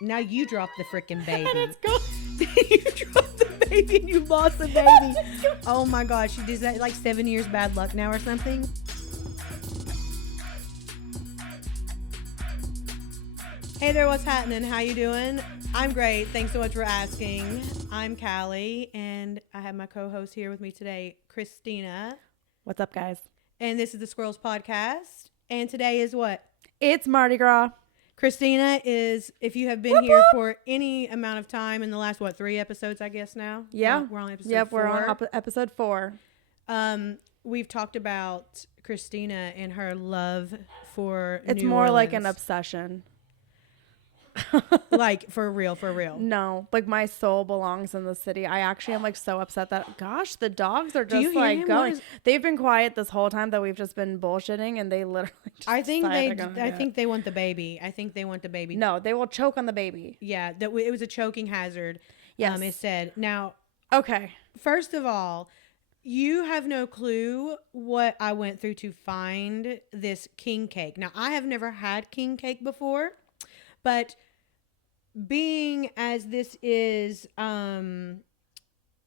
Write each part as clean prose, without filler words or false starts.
now you dropped the freaking baby. And it's gone. You dropped the baby and you lost the baby. Oh my gosh, she does that like 7 years bad luck now or something. Hey there, what's happening? How you doing? I'm great. Thanks so much for asking. I'm Callie, and I have my co-host here with me today, Kristina. What's up, guys? And this is the Squirrels Podcast. And today is what? It's Mardi Gras. Kristina is, if you have been here for any amount of time in the last, 3 episodes, I guess now? Yeah. We're on episode 4. Yep, we're on episode 4. We've talked about Kristina and her love for It's New more Orleans. like an obsession. Like, for real. No, like my soul belongs in the city. I actually am like so upset that, gosh, the dogs are Do you just hear like him? going. They've been quiet this whole time that we've just been bullshitting, and they literally just I think decided they want the baby. I think they want the baby. No, they will choke on the baby. Yeah, that it was a choking hazard. Yes. It said. Now, Okay. first of all, you have no clue what I went through to find this king cake. Now, I have never had king cake before, but being as this is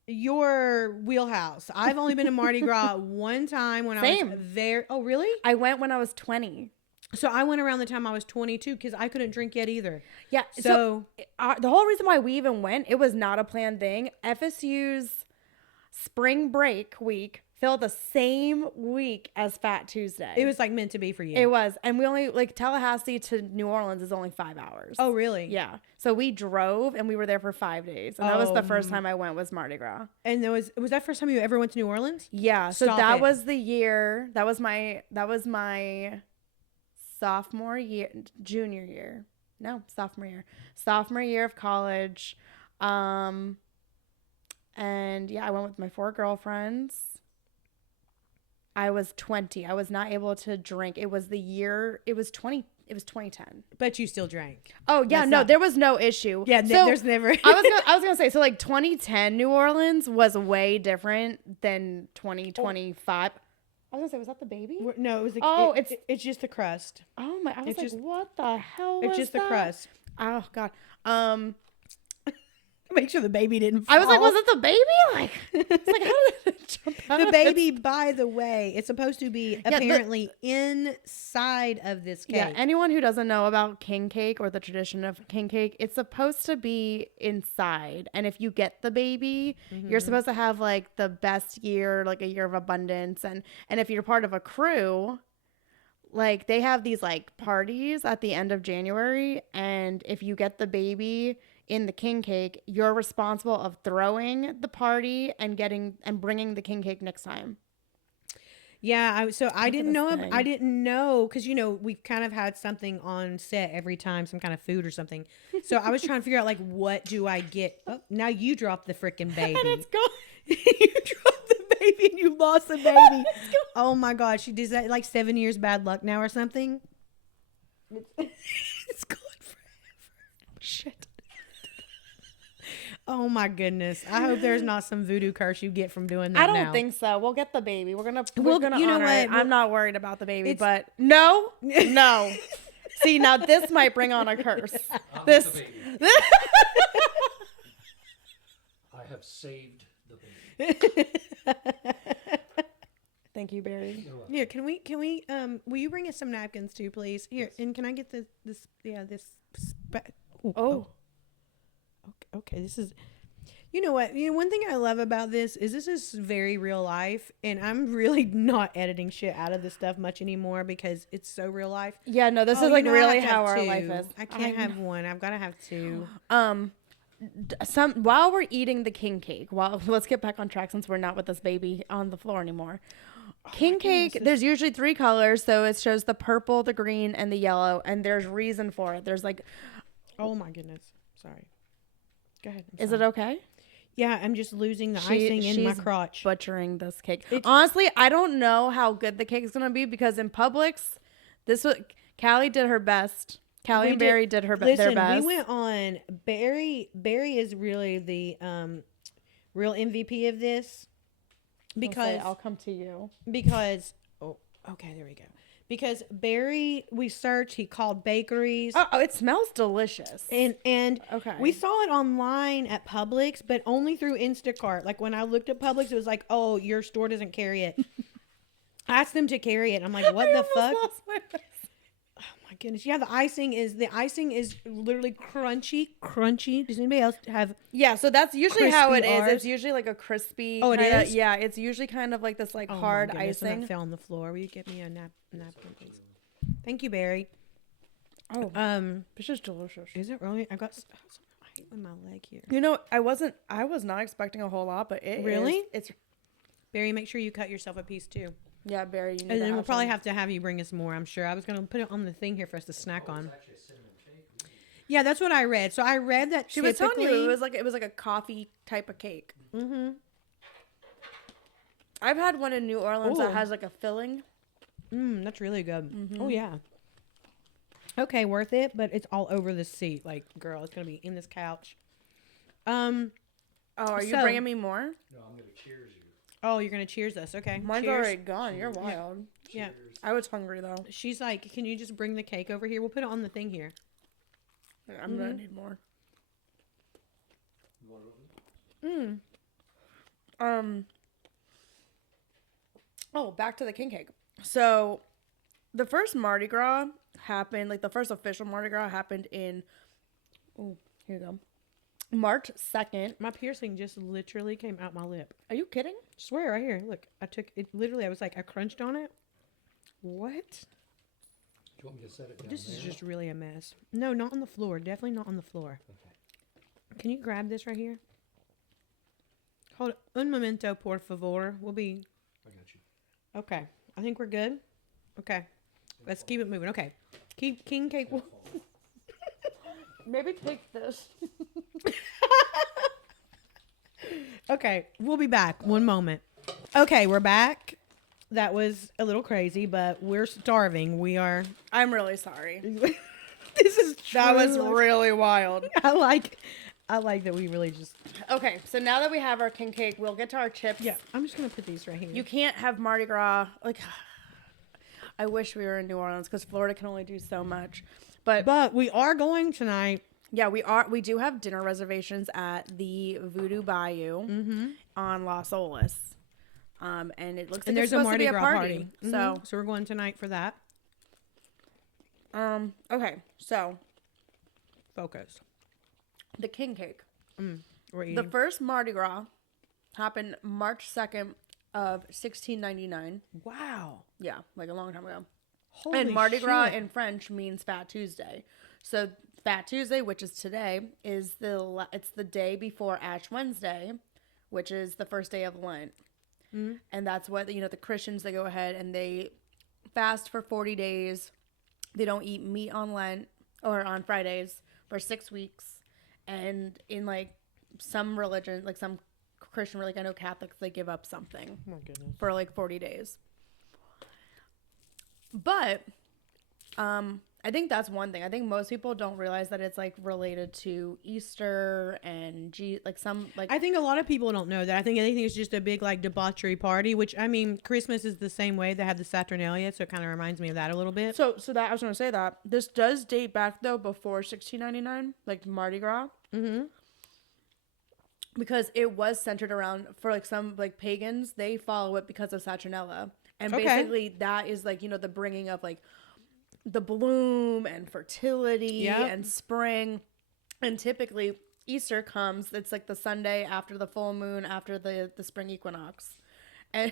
your wheelhouse, I've only been to Mardi Gras one time when I was very. Oh, really? I went when I was 20. So I went around the time I was 22 because I couldn't drink yet either. Yeah. So the whole reason why we even went, it was not a planned thing. FSU's spring break week fell the same week as Fat Tuesday. it was like meant to be for you. It was. And we only, like, Tallahassee to New Orleans is only 5 hours. Oh, really? Yeah. So we drove and we were there for 5 days. And that was the first time I went was Mardi Gras. And was that first time you ever went to New Orleans? Yeah. So Stop that it. was the year. That was my sophomore year, junior year. No, sophomore year. Sophomore year of college. And yeah, I went with my 4 girlfriends. I was 20. I was not able to drink. It was 2010. But you still drank. Oh yeah, there was no issue. Yeah, so there's never. I was gonna say, so like 2010 New Orleans was way different than 2025. I was gonna say, was that the baby? No, it was. It's just the crust. Oh my! I was like, what the hell? It's just the crust. Oh god. Make sure the baby didn't fall. I was like, was it the baby? Like, it's like, how did it jump out? The baby, by the way, it's supposed to be apparently inside of this cake. Yeah, anyone who doesn't know about king cake or the tradition of king cake, it's supposed to be inside. And if you get the baby, you're supposed to have like the best year, like a year of abundance. And if you're part of a crew, like they have these like parties at the end of January. And if you get the baby in the king cake, you're responsible of throwing the party and bringing the king cake next time. Yeah, I didn't know because we've kind of had something on set every time, some kind of food or something. So I was trying to figure out like, what do I get? Oh, now you dropped the freaking baby. And it's gone. You dropped the baby and you lost the baby. Oh my God, she does that like 7 years bad luck now or something. It's gone forever. Shit. Oh my goodness! I hope there's not some voodoo curse you get from doing that. I don't think so. We'll get the baby. We're gonna you know honor what? it. I'm not worried about the baby, but no. See, now this might bring on a curse. The baby. I have saved the baby. Thank you, Barry. Here, can we will you bring us some napkins too, please? Here, and can I get this? Okay, this is, what? One thing I love about this is very real life, and I'm really not editing shit out of this stuff much anymore because it's so real life. Yeah, no, this is like really how our life is. I can't have one. I've got to have 2. While we're eating the king cake, let's get back on track since we're not with this baby on the floor anymore. King cake, there's usually 3 colors, so it shows the purple, the green, and the yellow, and there's reason for it. There's like, oh my goodness, sorry. Go ahead. Is it okay? Yeah, I'm just losing the icing in my crotch. Butchering this cake. Honestly, I don't know how good the cake is going to be because in Publix, Callie did her best. Callie and Barry did their best. We went on Barry. Barry is really the real MVP of this because I'll come to you. Because okay, there we go. because Barry, we searched, he called bakeries. Oh, it smells delicious. And Okay. we saw it online at Publix, but only through Instacart. Like when I looked at Publix, it was like, oh, your store doesn't carry it. I asked them to carry it. I'm like, what the fuck? Oh my goodness. Yeah, the icing is literally crunchy. Does anybody else have? Yeah, so that's usually how it crispy is. R's? It's usually like a crispy. Oh, it kinda, is? Yeah, it's usually kind of like this like Oh my hard goodness, and icing. that fell on the floor. Will you get me a napkin, please? Thank you, Barry. Oh, this is delicious. Is it really? I hate when my leg here. You know, I was not expecting a whole lot, but it Really? is. It's Barry, make sure you cut yourself a piece too. yeah, Barry. You need And to then we'll have probably some. have to have you bring us more, I'm sure. I was going to put it on the thing here for us to snack on. It's actually a cinnamon cake. Yeah, that's what I read. So I read that She was telling you typically- it was like a coffee type of cake. Mm-hmm. I've had one in New Orleans that Ooh. has like a filling. That's really good. Mm-hmm. Oh, yeah. Okay, worth it, but it's all over the seat. Like, girl, it's going to be in this couch. Oh, are you So- bringing me more? No, I'm going to cheers you. Oh, you're going to cheers us. Okay. Mine's cheers. already gone. You're wild. Yeah. Cheers. I was hungry though. She's like, can you just bring the cake over here? We'll put it on the thing here. I'm gonna need more. You want it over? Oh, back to the king cake. So, the first Mardi Gras happened, like the first official Mardi Gras happened in. Oh, here you go. March 2nd. My piercing just literally came out my lip. Are you kidding? Swear, right here. Look, I took it. Literally, I was like, I crunched on it. What? Do you want me to set it down This is there? just really a mess. No, not on the floor. Definitely not on the floor. Okay. Can you grab this right here? Hold un momento, por favor. We'll be I got you. okay. I think we're good. Okay, let's keep it moving. Okay, keep king cake. Maybe take this. Okay, we'll be back. One moment. Okay, we're back. That was a little crazy, but we're starving. We are. I'm really sorry. This is That was truly- really wild. I like that we really just. Okay, so now that we have our king cake, we'll get to our chips. Yeah, I'm just gonna put these right here. You can't have Mardi Gras. Like, I wish we were in New Orleans because Florida can only do so much. But we are going tonight. Yeah, we are. We do have dinner reservations at the Voodoo Bayou on Las Olas. And it looks like And it's there's a supposed to Mardi be a Gras party. party. So, So we're going tonight for that. okay. So, Focus. the king cake. We're eating. The first Mardi Gras happened March 2nd of 1699. Wow. Yeah, like a long time ago. Holy And Mardi Gras shit. in French means Fat Tuesday. So Fat Tuesday, which is today, is it's the day before Ash Wednesday, which is the first day of Lent. And that's what, the Christians, they go ahead and they fast for 40 days. They don't eat meat on Lent or on Fridays for 6 weeks. And in like some religion, like some Christian, like I know Catholics, they give up something Oh my goodness. for like 40 days. But I think that's one thing. I think most people don't realize that it's like related to Easter and I think a lot of people don't know that. I think it's just a big like debauchery party, which I mean, Christmas is the same way. They have the Saturnalia, so it kind of reminds me of that a little bit. so that I was gonna say that this does date back though before 1699, like Mardi Gras. Because it was centered around, for like some like pagans, they follow it because of Saturnella. And Okay. basically that is like, the bringing of like the bloom and fertility Yep. and spring. And typically Easter comes, it's like the Sunday after the full moon, after the spring equinox. And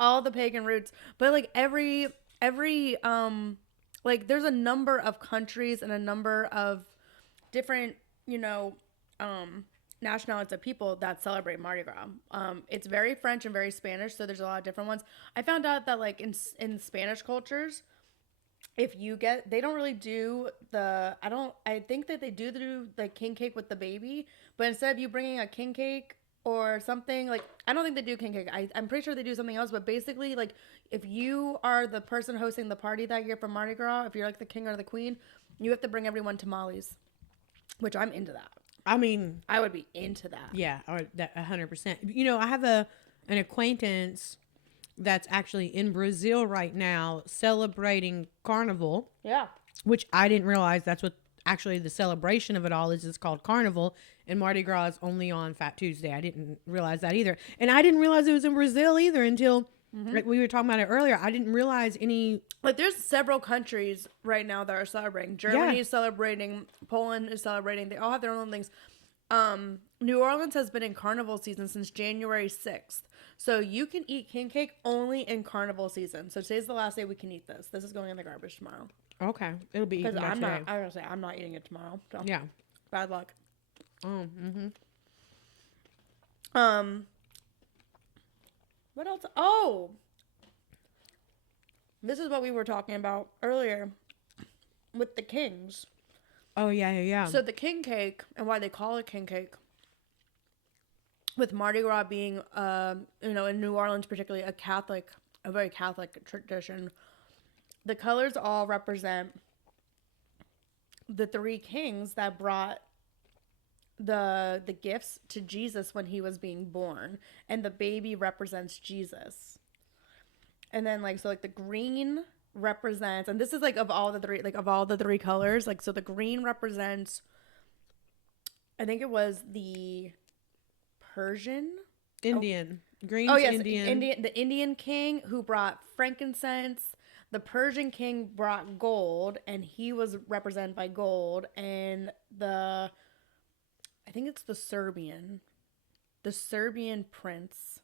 all the pagan roots. But like every like there's a number of countries and a number of different, nationalities of people that celebrate Mardi Gras. It's very French and very Spanish, so there's a lot of different ones. I found out that like in Spanish cultures, they don't really do I think that they do the king cake with the baby, but instead of you bringing a king cake or something, like, I don't think they do king cake. I'm pretty sure they do something else, but basically, like, if you are the person hosting the party that year for Mardi Gras, if you're like the king or the queen, you have to bring everyone tamales, which I'm into that. I mean, I would be into that. yeah, or that 100%. I have an acquaintance that's actually in Brazil right now celebrating Carnival. Yeah. Which I didn't realize that's what actually the celebration of it all is. It's called Carnival, and Mardi Gras is only on Fat Tuesday. I didn't realize that either. And I didn't realize it was in Brazil either until like we were talking about it earlier. I didn't realize any. Like, there's several countries right now that are celebrating. Germany is celebrating. Poland is celebrating. They all have their own things. New Orleans has been in carnival season since January 6th. So you can eat king cake only in carnival season. So today's the last day we can eat this. This is going in the garbage tomorrow. Okay, it'll be eaten by I'm today. not. I was gonna say I'm not eating it tomorrow. So. Yeah. Bad luck. Oh. What else? Oh, this is what we were talking about earlier with the kings. Oh yeah. So the king cake, and why they call it king cake, with Mardi Gras being, in New Orleans particularly, a very Catholic tradition. The colors all represent the three kings that brought the gifts to Jesus when he was being born, and the baby represents Jesus. And then the green represents, and this is of all the three colors, so the green represents, I think it was the Persian Indian. Green's Indian. The Indian king who brought frankincense. The Persian king brought gold, and he was represented by gold. And I think it's the Serbian prince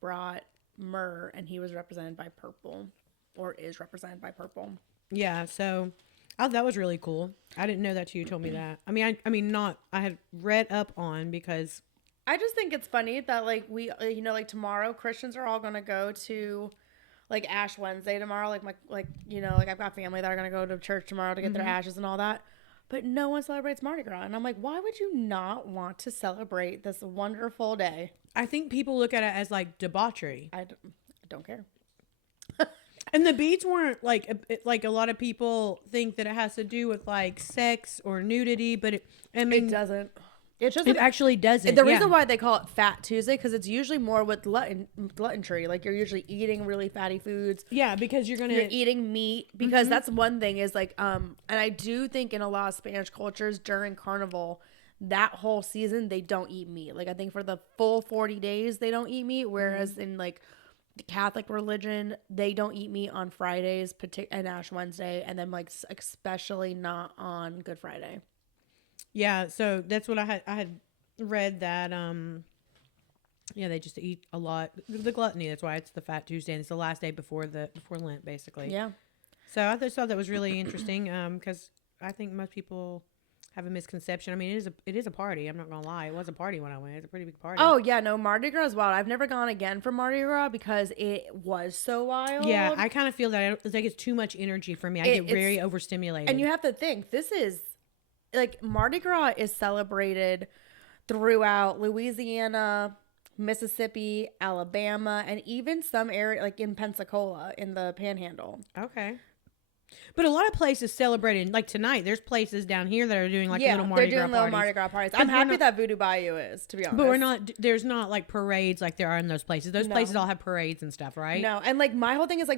brought myrrh, and he was represented by purple, or is represented by purple. Yeah, so that was really cool. I didn't know that till you told me that. I had read up on, because I just think it's funny that we tomorrow Christians are all gonna go to Ash Wednesday tomorrow. I've got family that are gonna go to church tomorrow to get their ashes and all that, but no one celebrates Mardi Gras, and I'm like, why would you not want to celebrate this wonderful day? I think people look at it as debauchery. I don't care. And the beads weren't a lot of people think that it has to do with sex or nudity, but it doesn't. It actually doesn't. The reason why they call it Fat Tuesday, because it's usually more with gluttony. You're usually eating really fatty foods. Yeah, because you're eating meat, because that's one thing is and I do think in a lot of Spanish cultures during Carnival, that whole season they don't eat meat. I think for the full 40 days they don't eat meat, whereas in the Catholic religion they don't eat meat on Fridays, and Ash Wednesday, and then especially not on Good Friday. Yeah, so that's what I had read that they just eat a lot. The gluttony, that's why it's the Fat Tuesday, and it's the last day before Lent, basically. Yeah. So I just thought that was really interesting, because I think most people have a misconception. I mean, it is a party. I'm not gonna lie, it was a party when I went. It's a pretty big party. Oh yeah, no, Mardi Gras is wild. I've never gone again for Mardi Gras because it was so wild. Yeah, I kind of feel that it's too much energy for me. I get very overstimulated. And you have to think, this is Mardi Gras is celebrated throughout Louisiana, Mississippi, Alabama, and even some area in Pensacola in the Panhandle. Okay. But a lot of places celebrating, tonight, there's places down here that are doing little Mardi Gras parties. They're doing little Mardi Gras parties. I'm happy that Voodoo Bayou is, to be honest. But there's not parades like there are in those places. Those places all have parades and stuff, right? No, and my whole thing is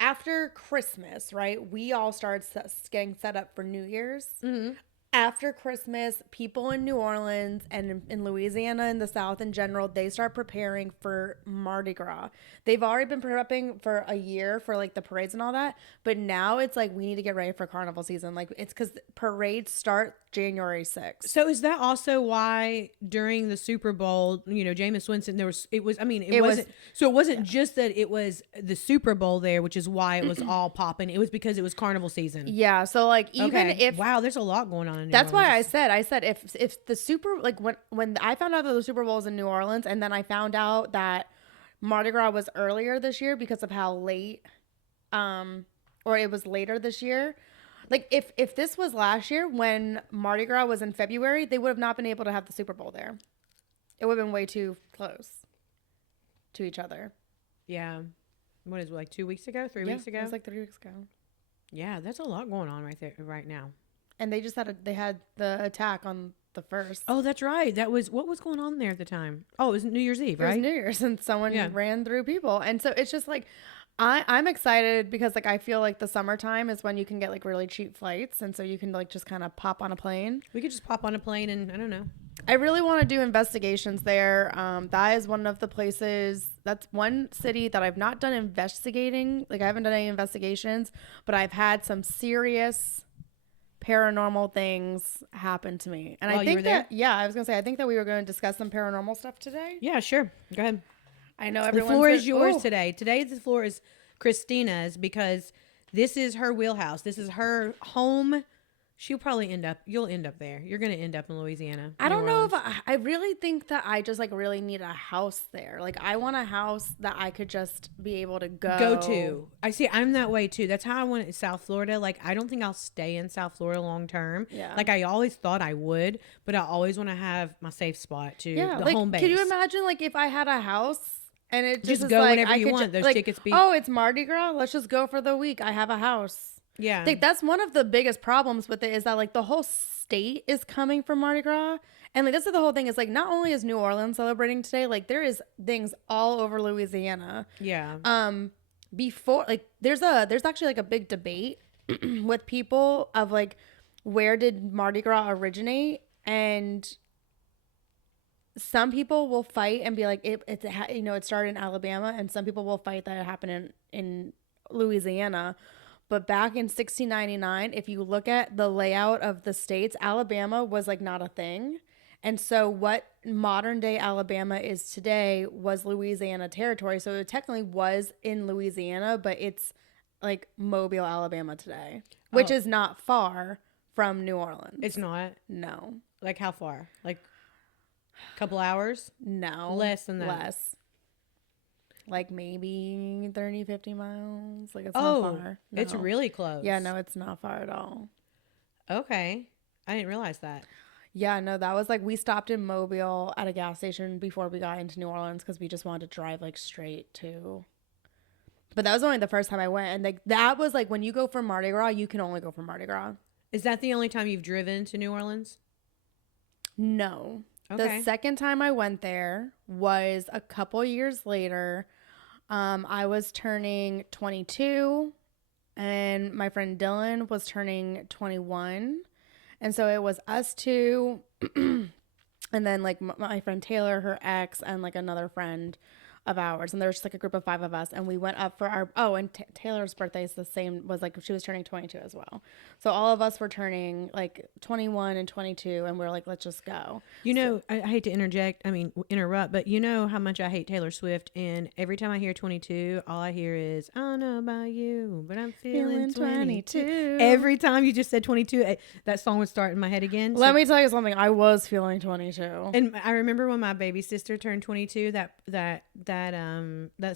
after Christmas, right, we all started getting set up for New Year's. Mm-hmm. After Christmas, people in New Orleans and in Louisiana and the South in general, they start preparing for Mardi Gras. They've already been prepping for a year for the parades and all that, but now it's we need to get ready for carnival season. It's because parades start January 6th. So is that also why during the Super Bowl, Jameis Winston, it wasn't just that it was the Super Bowl there, which is why it was all popping. It was because it was carnival season. Yeah. So even if wow, there's a lot going on. That's why I said if the Super when I found out that the Super Bowl was in New Orleans, and then I found out that Mardi Gras was earlier this year because of how late, or it was later this year. If this was last year when Mardi Gras was in February, they would have not been able to have the Super Bowl there. It would have been way too close to each other. Yeah. What is it, 2 weeks ago? 3 weeks ago? It was 3 weeks ago. Yeah, that's a lot going on right now. And they just had the attack on the 1st. Oh, that's right. That was what was going on there at the time. Oh, it was New Year's Eve, It was right? New Year's, and someone ran through people. And so it's just like, I'm excited because like I feel like the summertime is when you can get like really cheap flights, and so you can like just kind of pop on a plane. We could just pop on a plane and I don't know. I really want to do investigations there. That is one of the places. That's one city that I've not done investigating. Like I haven't done any investigations, but I've had some serious paranormal things happen to me. And I think that, I was gonna say, I think that we were going to discuss some paranormal stuff today. Yeah, sure. Go ahead. I know The floor is yours today. Today the floor is Kristina's because this is her wheelhouse. This is her home. You'll end up there. You're going to end up in Louisiana. I don't know if I really think that I just like really need a house there. Like I want a house that I could just be able to go to. I'm that way too. That's how I want it in South Florida. Like I don't think I'll stay in South Florida long term. Yeah. Like I always thought I would, but I always want to have my safe spot to the like, home base. Can you imagine like if I had a house and it just go like, whenever you want. Those tickets be. Oh, it's Mardi Gras. Let's just go for the week. I have a house. Yeah. I think that's one of the biggest problems with it is that like the whole state is coming from Mardi Gras. And like this is the whole thing is like not only is New Orleans celebrating today, like there is things all over Louisiana. Yeah. Before like there's actually like a big debate with people of like where did Mardi Gras originate, and some people will fight and be like it started in Alabama, and some people will fight that it happened in Louisiana. But back in 1699, if you look at the layout of the states, Alabama was like not a thing. And so what modern day Alabama is today was Louisiana territory. So it technically was in Louisiana, but it's like Mobile, Alabama today, which is not far from New Orleans. It's not? No. Like how far? Like a couple hours? No. Less than that. Less. Like maybe 30, 50 miles. Like it's not far. No. It's really close. Yeah, no, it's not far at all. Okay. I didn't realize that. Yeah, no, that was like we stopped in Mobile at a gas station before we got into New Orleans because we just wanted to drive like straight to. But that was only the first time I went. And like that was like when you go for Mardi Gras, you can only go for Mardi Gras. Is that the only time you've driven to New Orleans? No. Okay. The second time I went there was a couple years later. I was turning 22 and my friend Dylan was turning 21. And so it was us two and then like my friend Taylor, her ex, and like another friend of ours. And there was just like a group of 5 of us. And we went up for our, and Taylor's birthday is the same, was like, she was turning 22 as well. So all of us were turning like 21 and 22. And we were like, let's just go. You know, I hate to interrupt, but you know how much I hate Taylor Swift. And every time I hear 22, all I hear is, I don't know about you, but I'm feeling 22. Every time you just said 22, that song would start in my head again. Let me tell you something. I was feeling 22. And I remember when my baby sister turned 22, that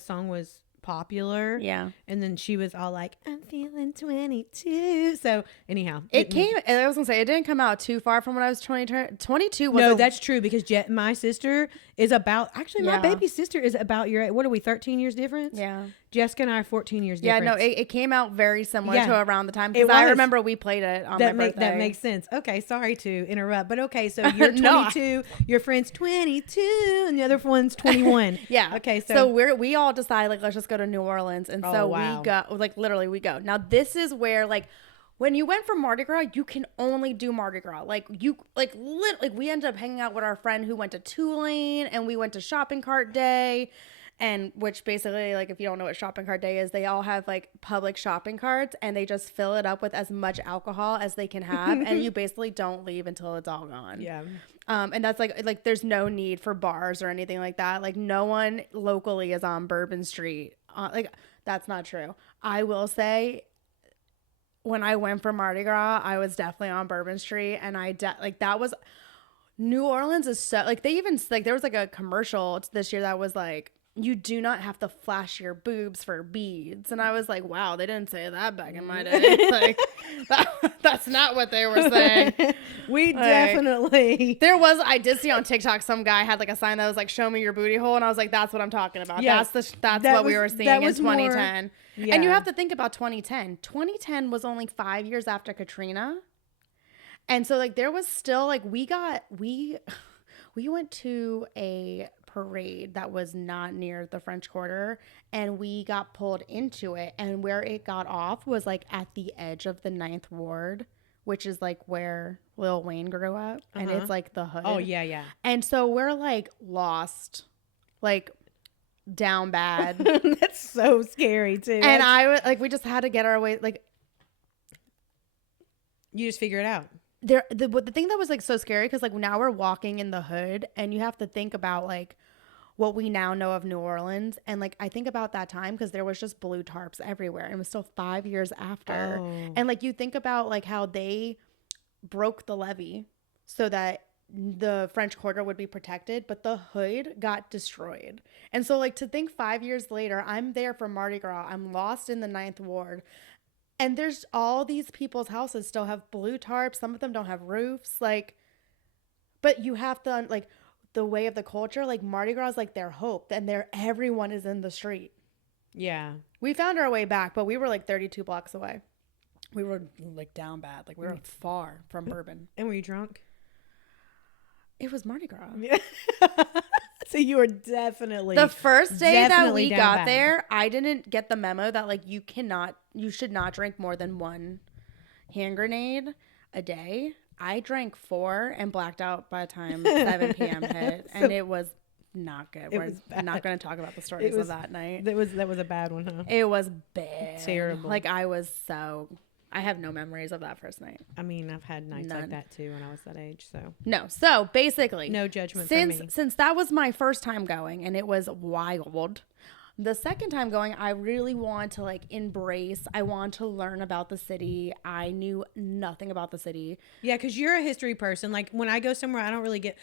song was popular. Yeah. And then she was all like, I'm feeling 22. So anyhow, I was gonna say it didn't come out too far from when I was 22. No, that's true because my sister is about, actually my baby sister is about your age. What are we, 13 years difference? Yeah. Jessica and I are 14 years difference. Yeah, no, it came out very similar to around the time because I remember we played it on my birthday. That makes sense. Okay, sorry to interrupt, but okay, so you're 22, your friend's 22, and the other one's 21. Yeah. Okay, so we all decide like let's just go to New Orleans, and so we go, like literally we go. Now this is where like when you went for Mardi Gras, you can only do Mardi Gras. Like we ended up hanging out with our friend who went to Tulane, and we went to shopping cart day. And which basically, like, if you don't know what shopping cart day is, they all have like public shopping carts and they just fill it up with as much alcohol as they can have. And you basically don't leave until it's all gone. Yeah. And that's like there's no need for bars or anything like that. Like no one locally is on Bourbon Street. Like that's not true. I will say when I went for Mardi Gras, I was definitely on Bourbon Street, and that was New Orleans is so like they even like there was like a commercial this year that was like, you do not have to flash your boobs for beads. And I was like, wow, they didn't say that back in my day. Like, that's not what they were saying. Definitely. I did see on TikTok, some guy had like a sign that was like, show me your booty hole. And I was like, that's what I'm talking about. Yeah, that's what we were seeing in 2010. And you have to think about 2010. 2010 was only 5 years after Katrina. And so like there was still like we went to a parade that was not near the French Quarter, and we got pulled into it, and where it got off was like at the edge of the 9th Ward, which is like where Lil Wayne grew up, and it's like the hood. Oh yeah, yeah. And so we're like lost, like down bad. That's so scary too. And I was like, we just had to get our way. Like, you just figure it out. The thing that was like so scary, because like now we're walking in the hood, and you have to think about like what we now know of New Orleans. And like I think about that time, because there was just blue tarps everywhere, and it was still 5 years after. Oh. And like you think about like how they broke the levee so that the French Quarter would be protected, but the hood got destroyed. And so like to think 5 years later, I'm there for Mardi Gras, I'm lost in the 9th Ward, and there's all these people's houses still have blue tarps. Some of them don't have roofs. Like, but you have to, like, the way of the culture, like Mardi Gras is like their hope, and everyone is in the street. Yeah. We found our way back, but we were like 32 blocks away. We were like down bad. Like we were far from Bourbon. And were you drunk? It was Mardi Gras. Yeah. So you were definitely the first day that we down got bad. there, I didn't get the memo that like you should not drink more than 1 hand grenade a day. I drank 4 and blacked out by the time 7 p.m. hit, and it was not good. We're not going to talk about the stories of that night. That was a bad one, huh? It was bad. Terrible. Like I have no memories of that first night. I mean, I've had nights None. like that too when I was that age. So No. So basically, no judgment from me. Since that was my first time going, and it was wild. The second time going, I really want to like embrace. I want to learn about the city. I knew nothing about the city. Yeah, because you're a history person. Like when I go somewhere, I don't really get.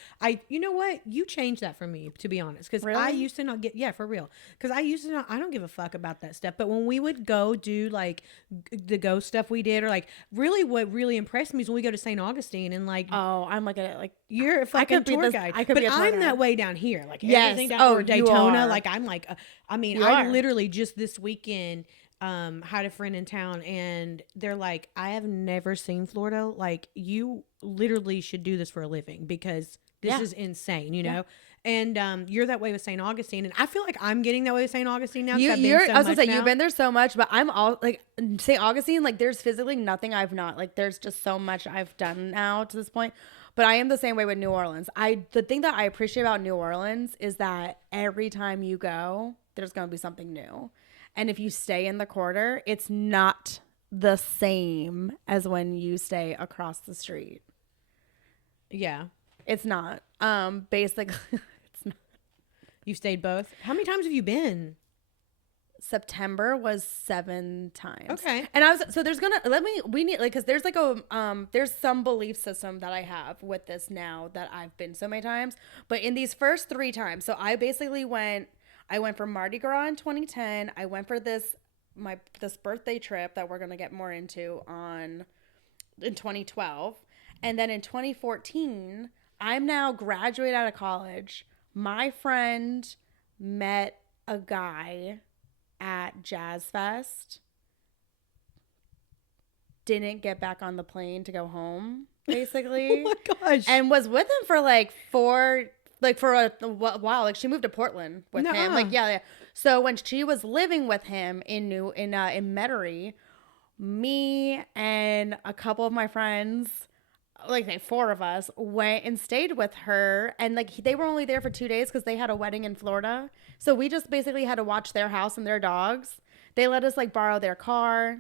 You know what? You changed that for me, to be honest. Because Really? I used to not get. Yeah, for real. Because I used to not. I don't give a fuck about that stuff. But when we would go do like the ghost stuff we did, or like really what really impressed me is when we go to St. Augustine and like. Oh, I'm like a You're a fucking could be tour this- guide. I could but be a tour I'm guide. that way down here. Like Yes. everything down Oh, or you Daytona. are. Like I'm like, I mean, You I are. literally just this weekend had a friend in town, and they're like, I have never seen Florida. Like you literally should do this for a living, because this Yeah. is insane, you know? And you're that way with St. Augustine. And I feel like I'm getting that way with St. Augustine now. 'Cause I've been I was so gonna much say now. you've been there so much, but I'm all like St. Augustine. Like there's physically nothing I've not like. There's just so much I've done now to this point. But I am the same way with New Orleans. The thing that I appreciate about New Orleans is that every time you go, there's gonna be something new. And if you stay in the quarter, it's not the same as when you stay across the street. Yeah. It's not. Basically, it's not. You stayed both. How many times have you been? September was 7 times. Okay. And we need like, cause there's like there's some belief system that I have with this now that I've been so many times, but in these first 3 times, so I basically went for Mardi Gras in 2010. I went for this birthday trip that we're going to get more into in 2012. And then in 2014, I'm now graduated out of college. My friend met a guy at Jazz Fest, didn't get back on the plane to go home, basically. Oh my gosh. And was with him for for a while. Like she moved to Portland with him. Nuh-uh. Like yeah. So when she was living with him in Metairie, me and a couple of my friends, like 4 of us, went and stayed with her, and like they were only there for 2 days because they had a wedding in Florida. So we just basically had to watch their house and their dogs. They let us like borrow their cars.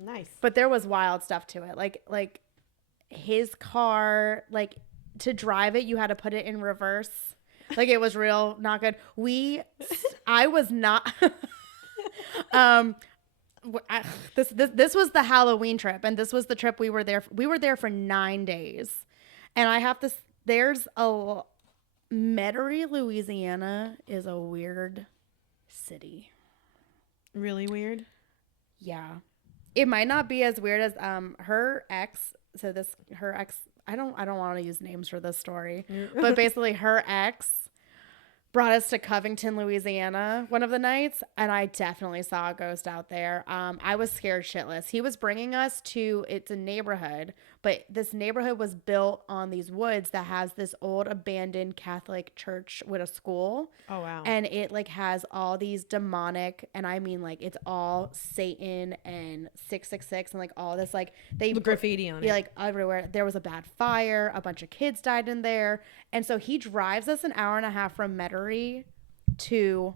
Nice. But there was wild stuff to it. Like his car, like to drive it, you had to put it in reverse. Like it was real not good. I was not. This was the Halloween trip, and this was the trip we were there. We were there for 9 days, and I have to. There's a Metairie, Louisiana, is a weird city. Really weird. Yeah. It might not be as weird as her ex. So her ex, I don't want to use names for this story, but basically her ex brought us to Covington, Louisiana one of the nights, and I definitely saw a ghost out there. I was scared shitless. He was bringing us to, it's a neighborhood, but this neighborhood was built on these woods that has this old abandoned Catholic church with a school. Oh, wow. And it like has all these demonic, and I mean like it's all Satan and 666 and like all this like they graffiti on it. Yeah, like everywhere. There was a bad fire. A bunch of kids died in there. And so he drives us an hour and a half from Metairie to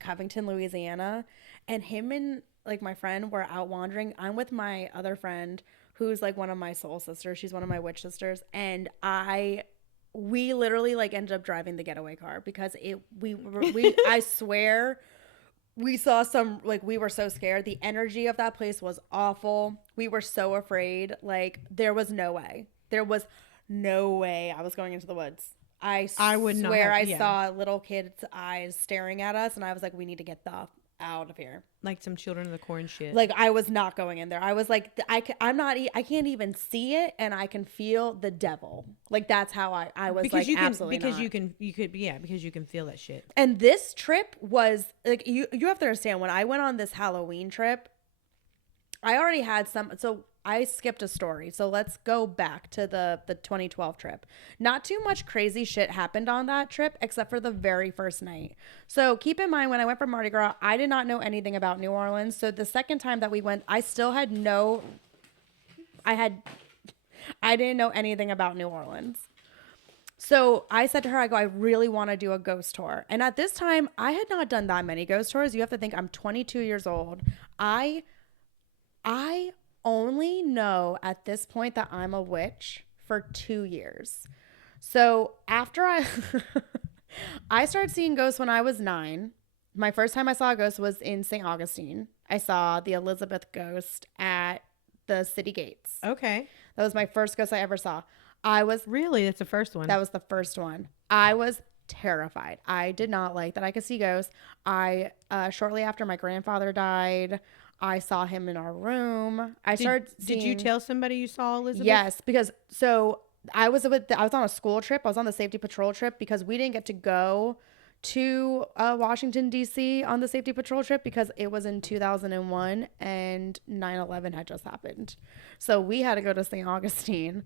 Covington, Louisiana. And him and like my friend were out wandering. I'm with my other friend who's like one of my soul sisters. She's one of my witch sisters. And we literally like ended up driving the getaway car because I swear we saw some, like, we were so scared. The energy of that place was awful. We were so afraid. Like, there was no way I was going into the woods. I would swear I saw little kids' eyes staring at us, and I was like, we need to get the out of here. Like some Children of the Corn shit. Like, I was not going in there. I was like, I can't even see it, and I can feel the devil. Like, that's how I was because like, absolutely not. Because you can feel that shit. And this trip was, like, you have to understand, when I went on this Halloween trip, I already had so I skipped a story. So let's go back to the 2012 trip. Not too much crazy shit happened on that trip except for the very first night. So keep in mind, when I went for Mardi Gras, I did not know anything about New Orleans. So the second time that we went, I didn't know anything about New Orleans. So I said to her, I really want to do a ghost tour. And at this time, I had not done that many ghost tours. You have to think, I'm 22 years old. I only know at this point that I'm a witch for 2 years. So after I started seeing ghosts when I was 9. My first time I saw a ghost was in St. Augustine. I saw the Elizabeth ghost at the city gates. Okay. That was my first ghost I ever saw. Really? That's the first one. That was the first one. I was terrified. I did not like that I could see ghosts. Shortly after my grandfather died, I saw him in our room. Did you tell somebody you saw Elizabeth? Yes, because I was on a school trip. I was on the safety patrol trip because we didn't get to go to Washington, D.C. on the safety patrol trip because it was in 2001 and 9/11 had just happened. So we had to go to St. Augustine,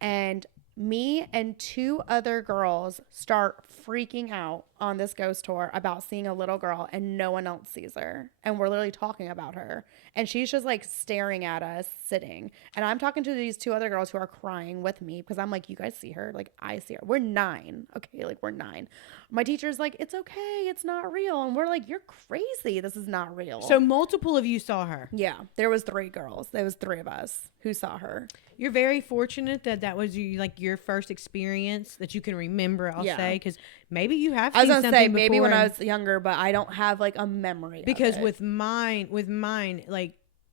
and me and 2 other girls start freaking out on this ghost tour about seeing a little girl, and no one else sees her. And we're literally talking about her. And she's just like staring at us sitting. And I'm talking to these 2 other girls who are crying with me because I'm like, you guys see her? Like, I see her. We're 9. Okay, like, we're 9. My teacher's like, it's okay. It's not real. And we're like, you're crazy. This is not real. So multiple of you saw her. Yeah. There was 3 girls. There was 3 of us who saw her. You're very fortunate that was your first experience that you can remember, I'll say, because maybe you have seen something before. Maybe when I was younger, but I don't have like a memory because of it. with mine, like,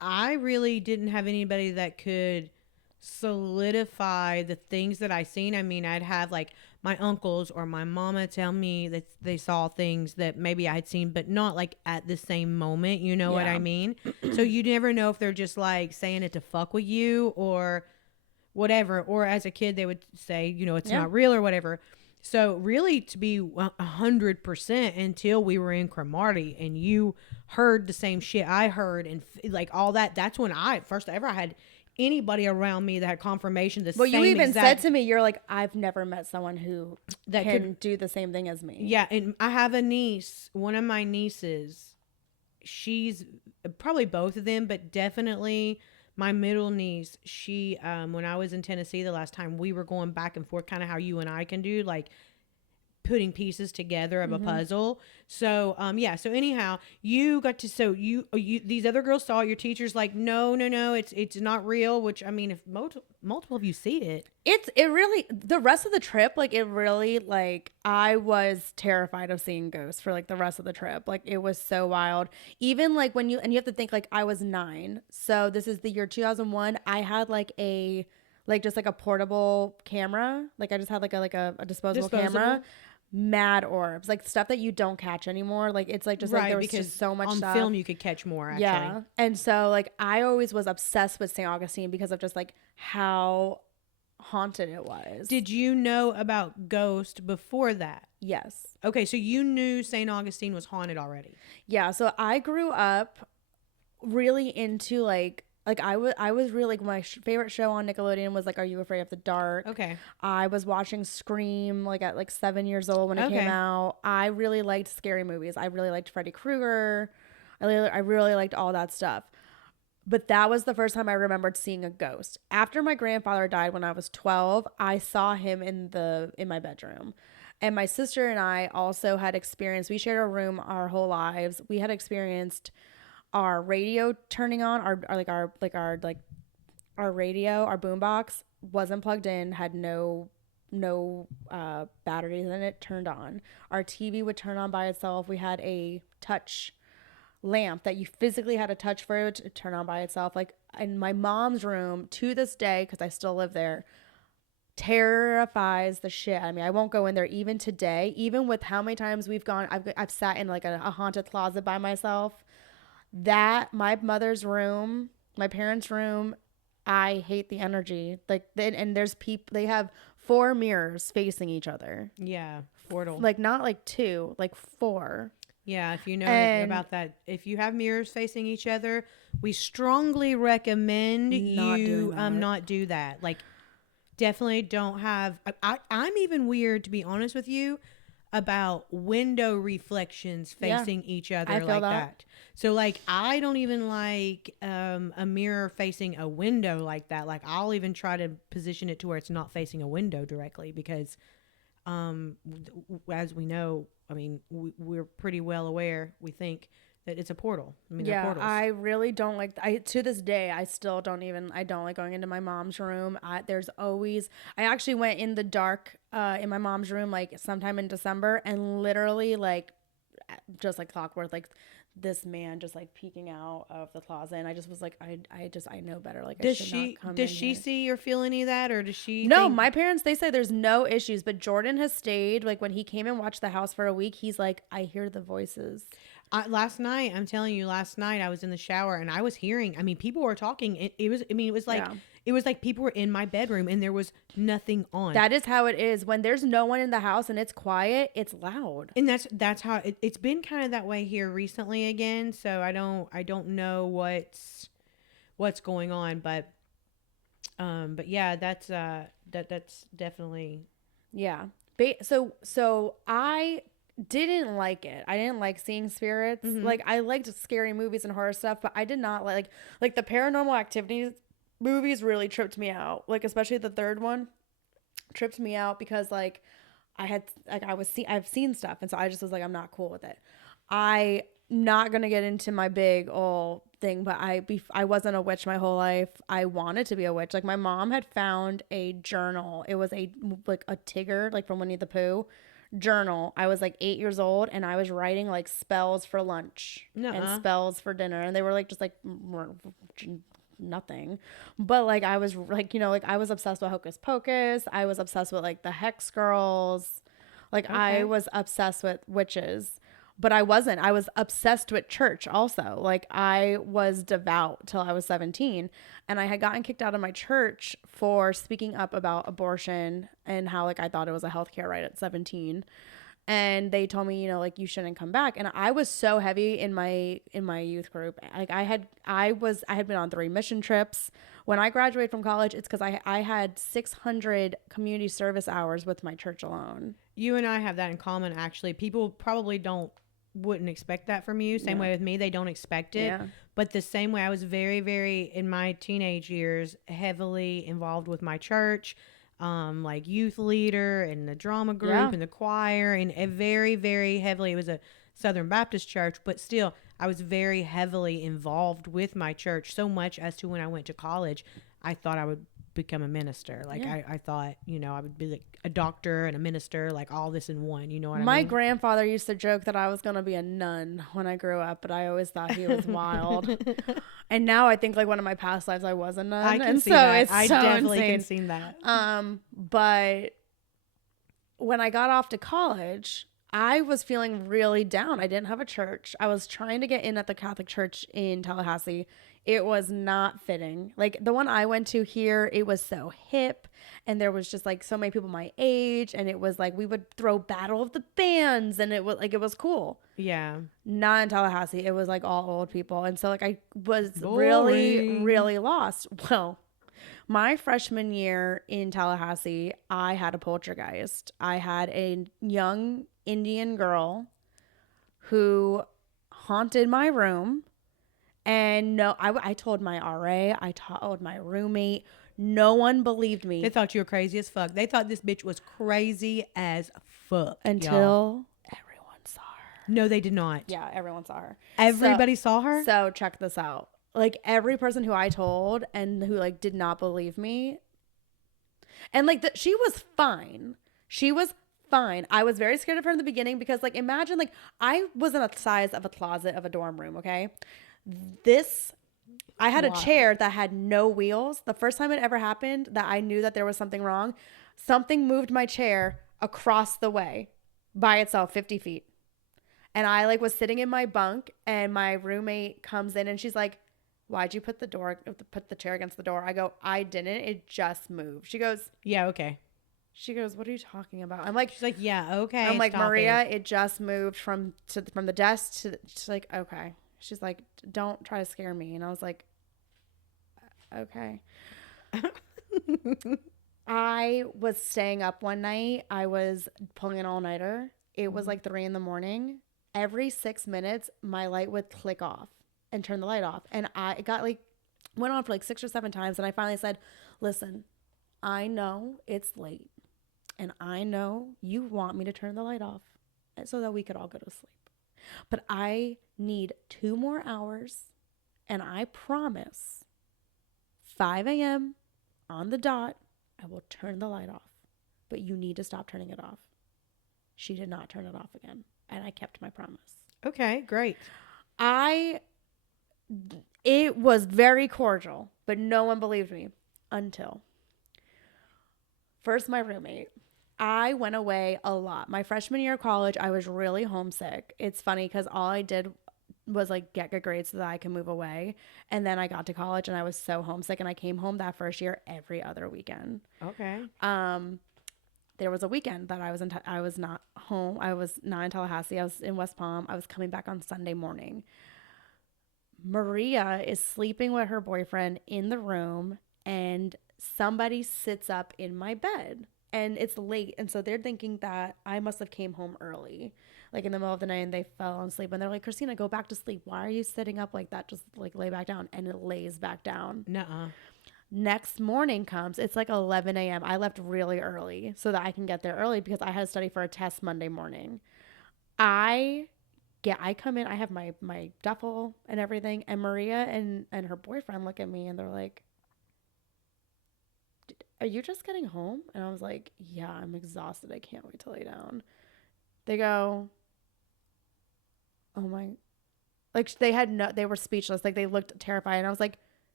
I really didn't have anybody that could solidify the things that I seen. I mean, I'd have like my uncles or my mama tell me that they saw things that maybe I had seen, but not like at the same moment. You know what I mean? So you never know if they're just like saying it to fuck with you or whatever. Or as a kid, they would say, it's not real or whatever. So really, to be 100% until we were in Cromartie and you heard the same shit I heard and like all that, that's when I had anybody around me that had confirmation the same exact. Well, you even said to me, you're like, I've never met someone who can do the same thing as me. Yeah, and I have a niece, one of my nieces, she's probably both of them, but definitely my middle niece, she, when I was in Tennessee the last time, we were going back and forth, kind of how you and I can do, like putting pieces together of a puzzle. So, so anyhow, you got to, you these other girls saw it, your teacher's like, no, it's not real, which, I mean, if multiple of you see it. It really, the rest of the trip, like, it really, like, I was terrified of seeing ghosts for, like, the rest of the trip. Like, it was so wild. Even, like, and you have to think, like, I was 9. So this is the year 2001. I had, like, just a portable camera. Like, I just had, like, a disposable camera. Mad orbs, like stuff that you don't catch anymore. Like, it's like just like there was just so much on stuff. film you could catch more, actually. Yeah. And so, like, I always was obsessed with St. Augustine because of just like how haunted it was. Did you know about ghost before that? Yes. Okay, so you knew St. Augustine was haunted already. Yeah, so I grew up really into like I was really like my favorite show on Nickelodeon was like Are You Afraid of the Dark? Okay. I was watching Scream like at like 7 years old when it came Okay. out. I really liked scary movies. I really liked Freddy Krueger. I really liked all that stuff. But that was the first time I remembered seeing a ghost. After my grandfather died when I was 12, I saw him in my bedroom. And my sister and I also had experienced, we shared a room our whole lives. We had experienced our radio turning on, our radio, our boombox wasn't plugged in, had no batteries in it, turned on. Our TV would turn on by itself. We had a touch lamp that you physically had to touch for it to turn on by itself. Like in my mom's room to this day, because I still live there, terrifies the shit. I mean, I won't go in there even today, even with how many times we've gone. I've sat in like a haunted closet by myself. That my mother's room, my parents' room, I hate the energy. Like then, and there's people. They have 4 mirrors facing each other. Yeah, portal. Like not like 2, like 4. Yeah, if you know And- about that, if you have mirrors facing each other, we strongly recommend Not you doing that. not do that. Like, definitely don't have. I'm even weird, to be honest with you, about window reflections Yeah, facing each other I feel like that. that. So, like, I don't even like a mirror facing a window like that. Like, I'll even try to position it to where it's not facing a window directly because, as we know, I mean, we're pretty well aware, we think, that it's a portal. I mean, they're Yeah, portals. I really don't like. I to this day, I still don't even. I don't like going into my mom's room. There's always. I actually went in the dark in my mom's room like sometime in December, and literally like, just like clockwork, like this man just like peeking out of the closet, and I just was like, I know better. Like, I should not come does in she here. see or feel any of that, or does she? No, think- my parents, they say there's no issues, but Jordan has stayed. Like when he came and watched the house for a week, he's like, I hear the voices. last night, I'm telling you, last night I was in the shower and I was hearing. I mean, people were talking. It was. I mean, it was like Yeah. it was like people were in my bedroom and there was nothing on. That is how it is. When there's no one in the house and it's quiet, it's loud. And that's how it's been kind of that way here recently again. So I don't know what's going on, but yeah, that's definitely. Yeah. So I didn't like it. I didn't like seeing spirits. Like I liked scary movies and horror stuff, but I did not like the Paranormal Activities movies really tripped me out. Like especially the third one tripped me out because like I've seen stuff, and so I just was like, I'm not cool with it. I not gonna get into my big old thing, but I wasn't a witch my whole life. I wanted to be a witch. Like my mom had found a journal. It was a Tigger, like from Winnie the Pooh journal. I was like 8 years old, and I was writing like spells for lunch and spells for dinner, and they were like just like nothing, but like I was like, like I was obsessed with Hocus Pocus. I was obsessed with like the Hex Girls. Like I was obsessed with witches, but I was obsessed with church also. Like I was devout till I was 17, and I had gotten kicked out of my church for speaking up about abortion and how like I thought it was a healthcare right at 17. And they told me, like, you shouldn't come back. And I was so heavy in my youth group. Like I had been on 3 mission trips. When I graduated from college, it's because I had 600 community service hours with my church alone. You and I have that in common, actually. People probably wouldn't expect that from you. Same way with me, they don't expect it. Yeah. But the same way, I was very, very, in my teenage years, heavily involved with my church. Like youth leader and the drama group and the choir, and very, very heavily. It was a Southern Baptist church, but still I was very heavily involved with my church, so much as to when I went to college, I thought I would become a minister. Like I thought, I would be like a doctor and a minister, like all this in one, you know what I mean? My grandfather used to joke that I was going to be a nun when I grew up, but I always thought he was wild. And now I think like one of my past lives I was a nun. I can and see so that. it's I so definitely insane. can see that. But when I got off to college, I was feeling really down. I didn't have a church. I was trying to get in at the Catholic Church in Tallahassee. It was not fitting. Like the one I went to here, it was so hip, and there was just like so many people my age, and it was like we would throw battle of the bands, and it was cool. Yeah. Not in Tallahassee. It was like all old people, and so like I was Boring. really lost. Well, my freshman year in Tallahassee, I had a poltergeist. I had a young Indian girl who haunted my room. And no, I told my RA, I told my roommate. No one believed me. They thought you were crazy as fuck. They thought this bitch was crazy as fuck. Until y'all. everyone saw her. No, they did not. Yeah, everyone saw her. Everybody saw her? So check this out. Like every person who I told and who like did not believe me. And like she was fine. She was fine. I was very scared of her in the beginning because like imagine like I was in the size of a closet of a dorm room, okay? I had a chair that had no wheels. The first time it ever happened that I knew that there was something wrong, something moved my chair across the way by itself 50 feet. And I like was sitting in my bunk and my roommate comes in and she's like, why'd you put the chair against the door? I go, I didn't. It just moved. She goes, yeah, okay. She goes, what are you talking about? I'm like, she's like, yeah, okay. I'm like, Maria, it just moved from the desk to she's like, okay. She's like, don't try to scare me. And I was like, okay. I was staying up one night. I was pulling an all-nighter. It was like 3 a.m. Every 6 minutes, my light would click off and turn the light off. And I got like, went on for like 6 or 7 times. And I finally said, listen, I know it's late. And I know you want me to turn the light off so that we could all go to sleep. But I need 2 more hours, and I promise 5 a.m. on the dot, I will turn the light off. But you need to stop turning it off. She did not turn it off again, and I kept my promise. Okay, great. It was very cordial, but no one believed me until first my roommate. I went away a lot. My freshman year of college, I was really homesick. It's funny because all I did was like get good grades so that I could move away. And then I got to college and I was so homesick and I came home that first year every other weekend. Okay. There was a weekend that I was not home. I was not in Tallahassee. I was in West Palm. I was coming back on Sunday morning. Maria is sleeping with her boyfriend in the room and somebody sits up in my bed. And it's late, and so they're thinking that I must have came home early, like in the middle of the night, and they fell asleep. And they're like, Kristina, go back to sleep. Why are you sitting up like that? Just like lay back down. And it lays back down. Nuh-uh. Next morning comes. It's like 11 a.m. I left really early so that I can get there early because I had to study for a test Monday morning. I come in. I have my duffel and everything. And Maria and her boyfriend look at me, and they're like, are you just getting home? And I was like, yeah, I'm exhausted. I can't wait to lay down. They go, oh my, like they were speechless. Like they looked terrified. And I was like,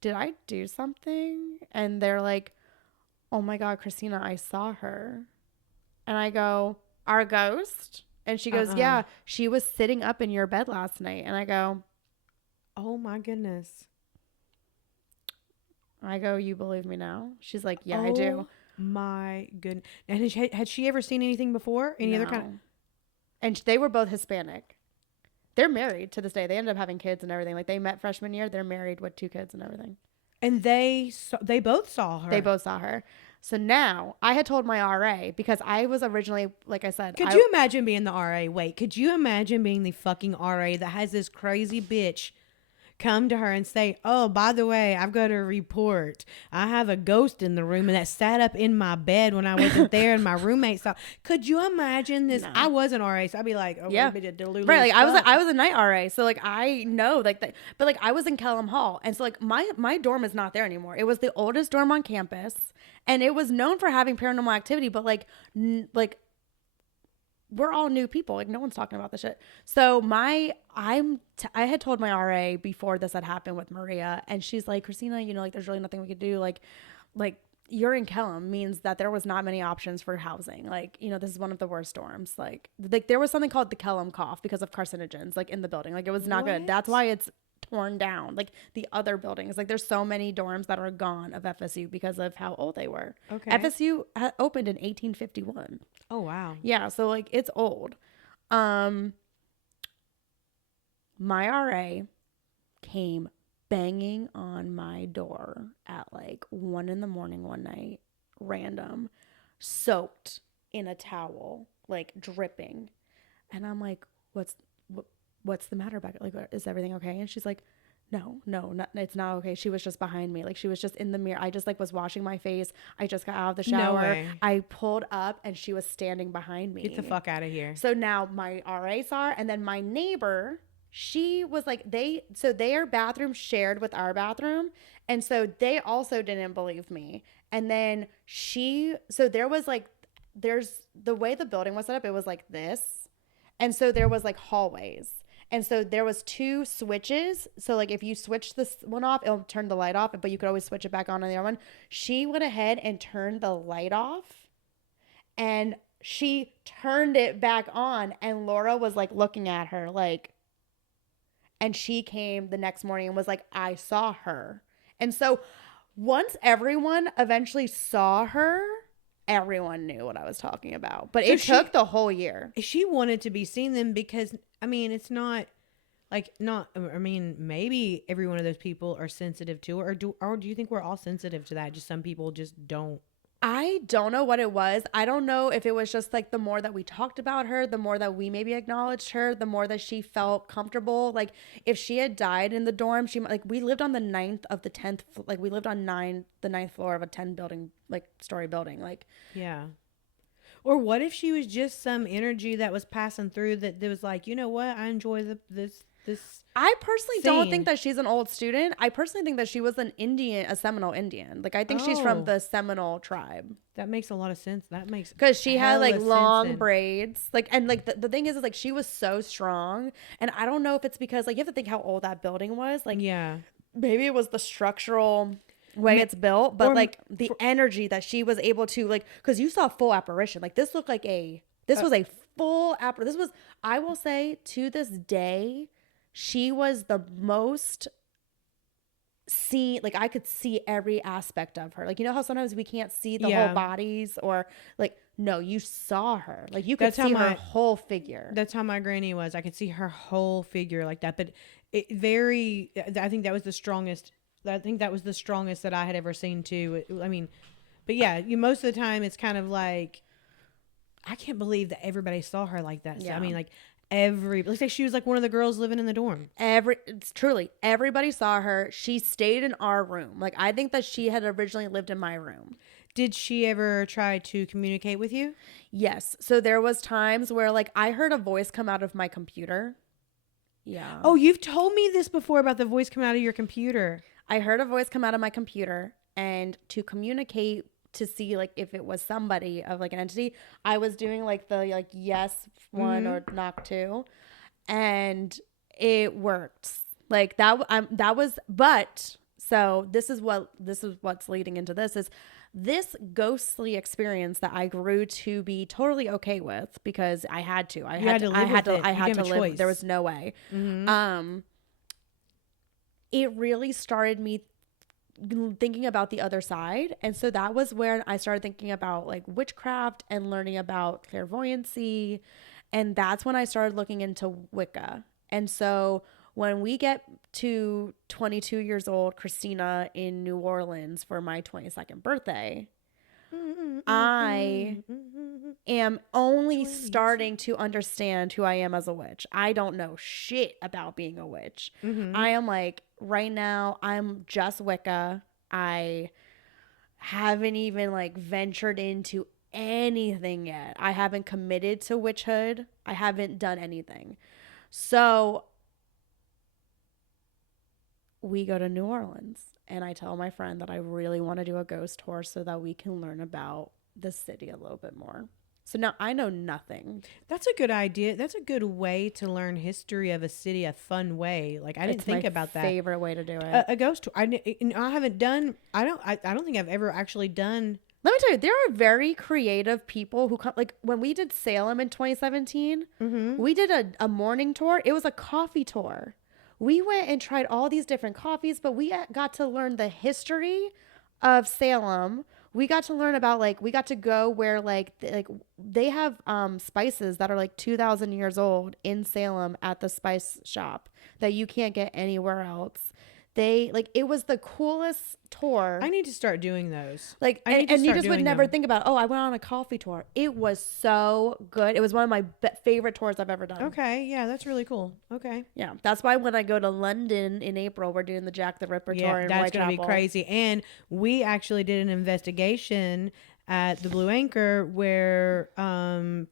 did I do something? And they're like, oh my God, Kristina, I saw her. And I go, our ghost? And she goes, yeah, she was sitting up in your bed last night. And I go, oh my goodness. I go, you believe me now? She's like, yeah, I do. My goodness. And had she ever seen anything before? Any other kind of... And they were both Hispanic. They're married to this day. They ended up having kids and everything. Like they met freshman year. They're married with 2 kids and everything. And they both saw her. They both saw her. So now I had told my RA because I was originally, like I said. Could you imagine being the RA? Wait, could you imagine being the fucking RA that has this crazy bitch come to her and say, oh, by the way, I've got a report. I have a ghost in the room and that sat up in my bed when I wasn't there and my roommate saw. Could you imagine this? No. I was an RA, so I'd be like, oh, yeah, right. Like I was a night RA, so like I know like that. But like I was in Kellum Hall, and so like my dorm is not there anymore. It was the oldest dorm on campus, and it was known for having paranormal activity. But like we're all new people. Like no one's talking about this shit. So I had told my RA before this had happened with Maria, and she's like, Kristina, you know, like there's really nothing we could do. Like you're in Kellum means that there was not many options for housing. Like, you know, this is one of the worst dorms. Like there was something called the Kellum cough because of carcinogens like in the building. Like it was not good. That's why it's torn down. Like the other buildings, like there's so many dorms that are gone of FSU because of how old they were. Okay. FSU opened in 1851. Oh, wow. Yeah, so like it's old. My RA came banging on my door at like 1 a.m. one night, random, soaked in a towel, like dripping. And I'm like, what's the matter back? Like, is everything okay? And she's like, no, it's not okay. She was just behind me. Like she was just in the mirror. I just like was washing my face. I just got out of the shower. No way. I pulled up and she was standing behind me. Get the fuck out of here. So now my RA saw her, and then my neighbor, she was like, their bathroom shared with our bathroom. And so they also didn't believe me. And then there was like, there's the way the building was set up, it was like this. And so there was like hallways. And so there was 2 switches. So like if you switch this one off, it'll turn the light off, but you could always switch it back on the other one. She went ahead and turned the light off, and she turned it back on, and Laura was like looking at her like, and she came the next morning and was like, I saw her. And so once everyone eventually saw her, everyone knew what I was talking about. But it took the whole year. She wanted to be seen then because, I mean, it's not like, I mean, maybe every one of those people are sensitive to it. Or do you think we're all sensitive to that? Just some people just don't. I don't know what it was. I don't know if it was just like the more that we talked about her, the more that we maybe acknowledged her, the more that she felt comfortable. Like if she had died in the dorm, we lived on the 9th of the 10th. Like we lived on the 9th floor of a 10 building, like story building. Like, yeah. Or what if she was just some energy that was passing through that was like, you know what? I enjoy this. I personally don't scene. think that she's an old student. I personally think that she was a Seminole Indian. Like I think she's from the Seminole tribe. That makes a lot of sense. That makes because she had like long sense braids. Like and like the thing is like she was so strong, and I don't know if it's because like you have to think how old that building was. Like yeah, maybe it was the structural way it's built, but like the energy that she was able to like because you saw full apparition. Like this looked like was a full apparition. This was, I will say, to this day, she was the most seen. Like I could see every aspect of her. Like you know how sometimes we can't see the whole bodies, or like no, you saw her. Like you could see her whole figure. That's how my granny was. I could see her whole figure like that. But I think that was the strongest. I think that was the strongest that I had ever seen too. I mean, but yeah, most of the time it's kind of like, I can't believe that everybody saw her like that. So, I mean, like let's say she was like one of the girls living in the dorm. It's truly everybody saw her. She stayed in our room. Like I think that she had originally lived in my room. Did she ever try to communicate with you? Yes. So there was times where like I heard a voice come out of my computer. Yeah. Oh, you've told me this before about the voice coming out of your computer. I heard a voice come out of my computer, and to communicate to see like if it was somebody of like an entity, I was doing like the like yes one or knock 2, and it worked. Like that was, but so this is what's leading into this ghostly experience that I grew to be totally okay with because I had to. I had to live. There was no way. Mm-hmm. It really started me thinking about the other side. And so that was where I started thinking about like witchcraft and learning about clairvoyancy. And that's when I started looking into Wicca. And so when we get to 22 years old, Kristina, in New Orleans for my 22nd birthday, I am only starting to understand who I am as a witch. I don't know shit about being a witch. Mm-hmm. I am like, right now, I'm just Wicca. I haven't even like ventured into anything yet. I haven't committed to witchhood. I haven't done anything. So we go to New Orleans, and I tell my friend that I really want to do a ghost tour so that we can learn about the city a little bit more. So now I know nothing. That's a good idea. That's a good way to learn history of a city, a fun way. Like I didn't think about that. Favorite way to do it. A ghost tour. I haven't done. I don't think I've ever actually done. Let me tell you, there are very creative people who come. Like when we did Salem in 2017, we did a morning tour. It was a coffee tour. We went and tried all these different coffees, but we got to learn the history of Salem. We got to learn about like, we got to go where like they have spices that are like 2,000 years old in Salem at the spice shop that you can't get anywhere else. They like, it was the coolest tour. I need to start doing those. Like, and you just would never think about, oh, I went on a coffee tour. It was so good. It was one of my favorite tours I've ever done. Okay. Yeah, that's really cool. Okay. Yeah. That's why when I go to London in April, we're doing the Jack the Ripper tour in that's going to be Whitechapel. crazy. And we actually did an investigation at the Blue Anchor where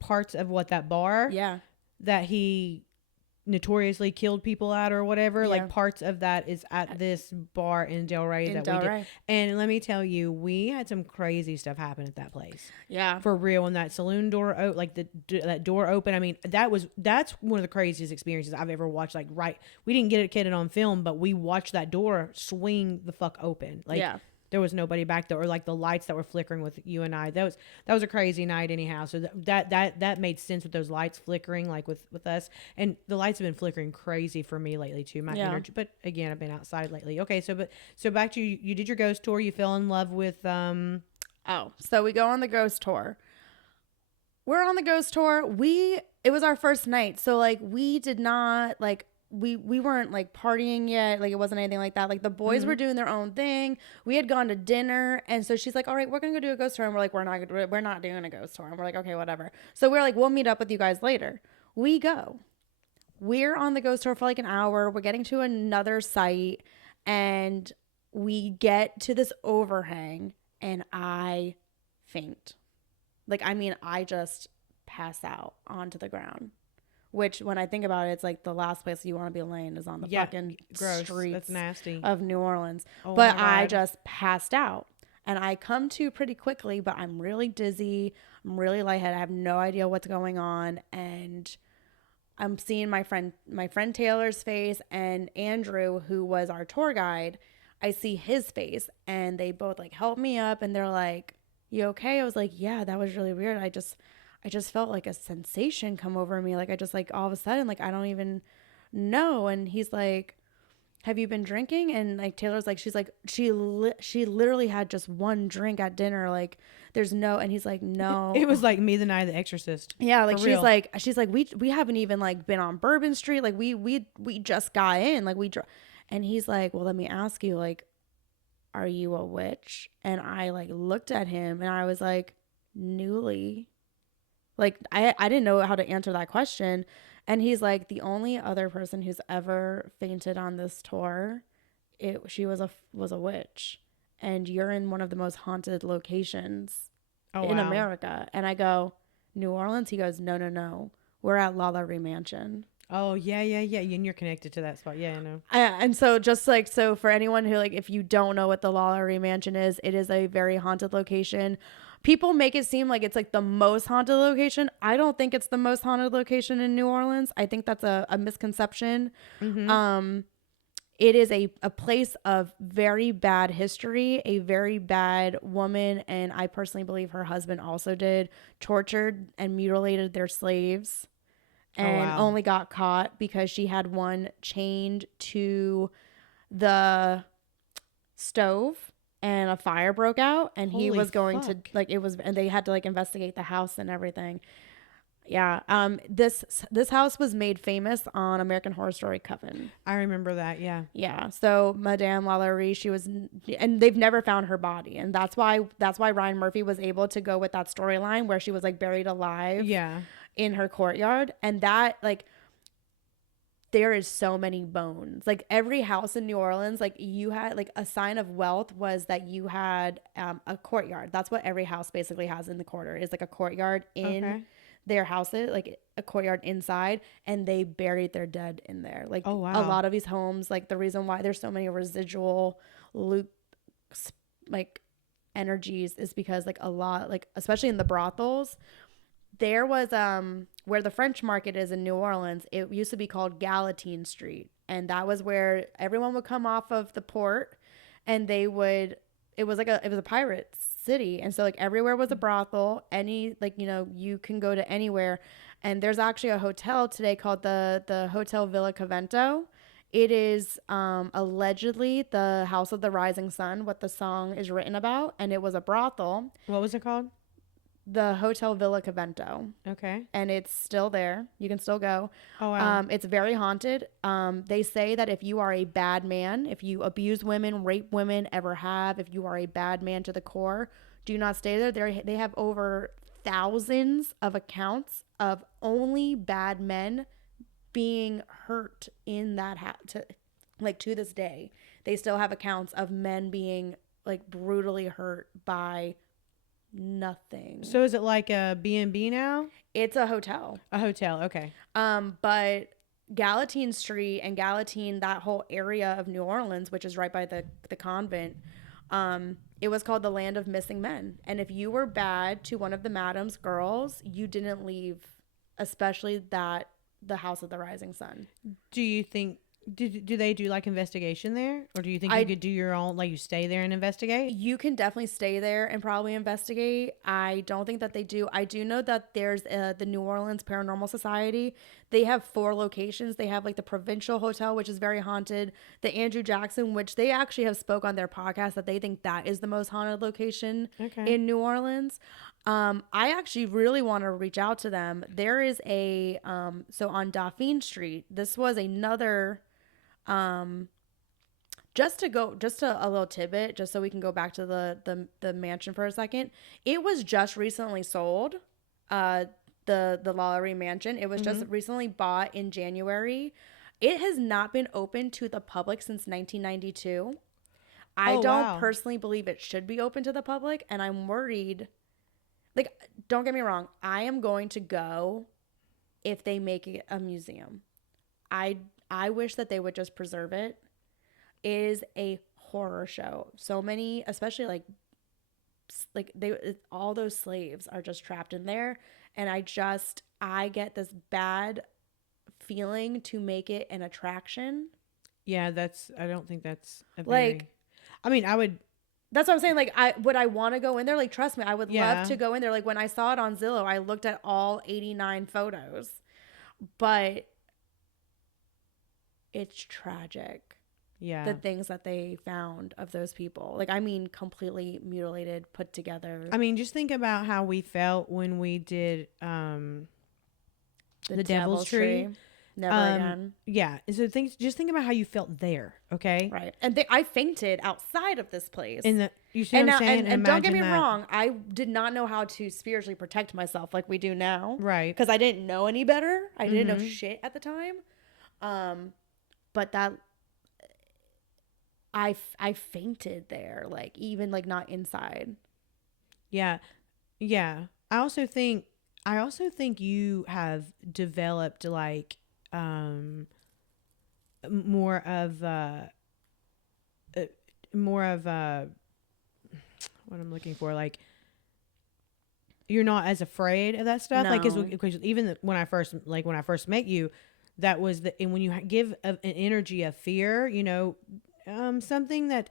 parts of what that bar that he notoriously killed people at or whatever, like parts of that is at this bar in Delray that we did. And let me tell you, we had some crazy stuff happen at that place. Yeah, for real. And that saloon door, like that door open. I mean, that's one of the craziest experiences I've ever watched. Like, we didn't get it on film, but we watched that door swing the fuck open. Like, there was nobody back there, or like the lights that were flickering with you and I. That was a crazy night anyhow. So that made sense with those lights flickering, like with us. And the lights have been flickering crazy for me lately too. My energy, but again, I've been outside lately. Okay, so back to you did your ghost tour. You fell in love with so we go on the ghost tour. We're on the ghost tour. It was our first night, so like we did not like. We weren't like partying yet. Like it wasn't anything like that. Like the boys were doing their own thing. We had gone to dinner. And so she's like, all right, we're going to go do a ghost tour. And we're like, we're not doing a ghost tour. And we're like, okay, whatever. So we're like, we'll meet up with you guys later. We go. We're on the ghost tour for like an hour. We're getting to another site and we get to this overhang and I faint. Like, I mean, I just pass out onto the ground. Which, when I think about it, it's like the last place you want to be laying is on the fucking streets That's nasty. of New Orleans. Oh, but I just passed out. And I come to pretty quickly, but I'm really dizzy. I'm really lightheaded. I have no idea what's going on. And I'm seeing my friend Taylor's face and Andrew, who was our tour guide. I see his face. And they both, like, help me up. And they're like, you okay? I was like, yeah, that was really weird. I just felt like a sensation come over me. Like I just like all of a sudden, like I don't even know. And he's like, have you been drinking? And like Taylor's like, she's like, she literally had just one drink at dinner. Like there's no, and he's like, no. It was like me the night of The Exorcist. Yeah. Like she's like, we haven't even like been on Bourbon Street. Like we just got in, like and he's like, well, let me ask you, like, are you a witch? And I like looked at him and I was like, newly. Like, I didn't know how to answer that question. And he's like, the only other person who's ever fainted on this tour, she was a witch. And you're in one of the most haunted locations in America. And I go, New Orleans? He goes, no. We're at LaLaurie Mansion. Oh, yeah. And you're connected to that spot. Yeah, I know. And so just like, so for anyone who like, if you don't know what the LaLaurie Mansion is, it is a very haunted location. People make it seem like it's like the most haunted location. I don't think it's the most haunted location in New Orleans. I think that's a misconception. Mm-hmm. It is a place of very bad history. A very bad woman, and I personally believe her husband also tortured and mutilated their slaves. And only got caught because she had one chained to the stove. And a fire broke out, and he was going to like and they had to like investigate the house and everything. Yeah. This house was made famous on American Horror Story Coven. I remember that. Yeah. Yeah. So Madame LaLaurie, she was, and they've never found her body, and that's why Ryan Murphy was able to go with that storyline where she was like buried alive. Yeah. In her courtyard, and that like. There is so many bones. Like every house in New Orleans, like you had like a sign of wealth was that you had a courtyard. That's what every house basically has in the quarter is like a courtyard in their houses, like a courtyard inside, and they buried their dead in there. Like a lot of these homes, like the reason why there's so many residual loop like energies is because like a lot, like especially in the brothels, there was where the French Market is in New Orleans. It used to be called Galatine Street, and that was where everyone would come off of the port, and it was a pirate city, and so like everywhere was a brothel. Any like you can go to anywhere, and there's actually a hotel today called the Hotel Villa Covento It is allegedly the House of the Rising Sun, what the song is written about, and it was a brothel. What was it called? The Hotel Villa Covento. Okay. And it's still there. You can still go. Oh, wow. It's very haunted. They say that if you are a bad man, if you abuse women, rape women, ever have, if you are a bad man to the core, do not stay there. They have over thousands of accounts of only bad men being hurt in that to this day. They still have accounts of men being like brutally hurt by nothing. So is it like a B&B now? It's a hotel. A hotel, okay. But Galatine Street and Galatine, that whole area of New Orleans, which is right by the convent, it was called the land of missing men. And if you were bad to one of the madam's girls, you didn't leave, especially the House of the Rising Sun. Do you think do they do like investigation there, or do you think you could do your own, like you stay there and investigate? You can definitely stay there and probably investigate. I don't think that they do. I do know that there's the New Orleans Paranormal Society. They have 4 locations. They have like the Provincial Hotel, which is very haunted. The Andrew Jackson, which they actually have spoke on their podcast that they think that is the most haunted location in New Orleans. I actually really want to reach out to them. There is a so on Dauphine Street. This was another. Just a little tidbit, just so we can go back to the mansion for a second. It was just recently sold, the LaLaurie Mansion. It was just recently bought in January. It has not been open to the public since 1992. I don't personally believe it should be open to the public, and I'm worried. Like, don't get me wrong, I am going to go if they make it a museum. I wish that they would just preserve it. It is a horror show. So many, especially like all those slaves are just trapped in there. And I get this bad feeling to make it an attraction. Yeah, I don't think that's I would. That's what I'm saying. Like, would I want to go in there? Like, trust me, I would love to go in there. Like, when I saw it on Zillow, I looked at all 89 photos, but it's tragic. Yeah. The things that they found of those people. Like, I mean, completely mutilated, put together. I mean, just think about how we felt when we did the Devil's Tree. Never again. Yeah. So just think about how you felt there, okay? Right. And I fainted outside of this place. You see what I'm saying? And don't get me wrong, I did not know how to spiritually protect myself like we do now. Right. Because I didn't know any better. I didn't know shit at the time. But that I fainted there, like, even like not inside. Yeah. Yeah. I also think you have developed like more of what I'm looking for, like you're not as afraid of that stuff. No. Like, because even when I first met you, that was and when you give an energy of fear, something that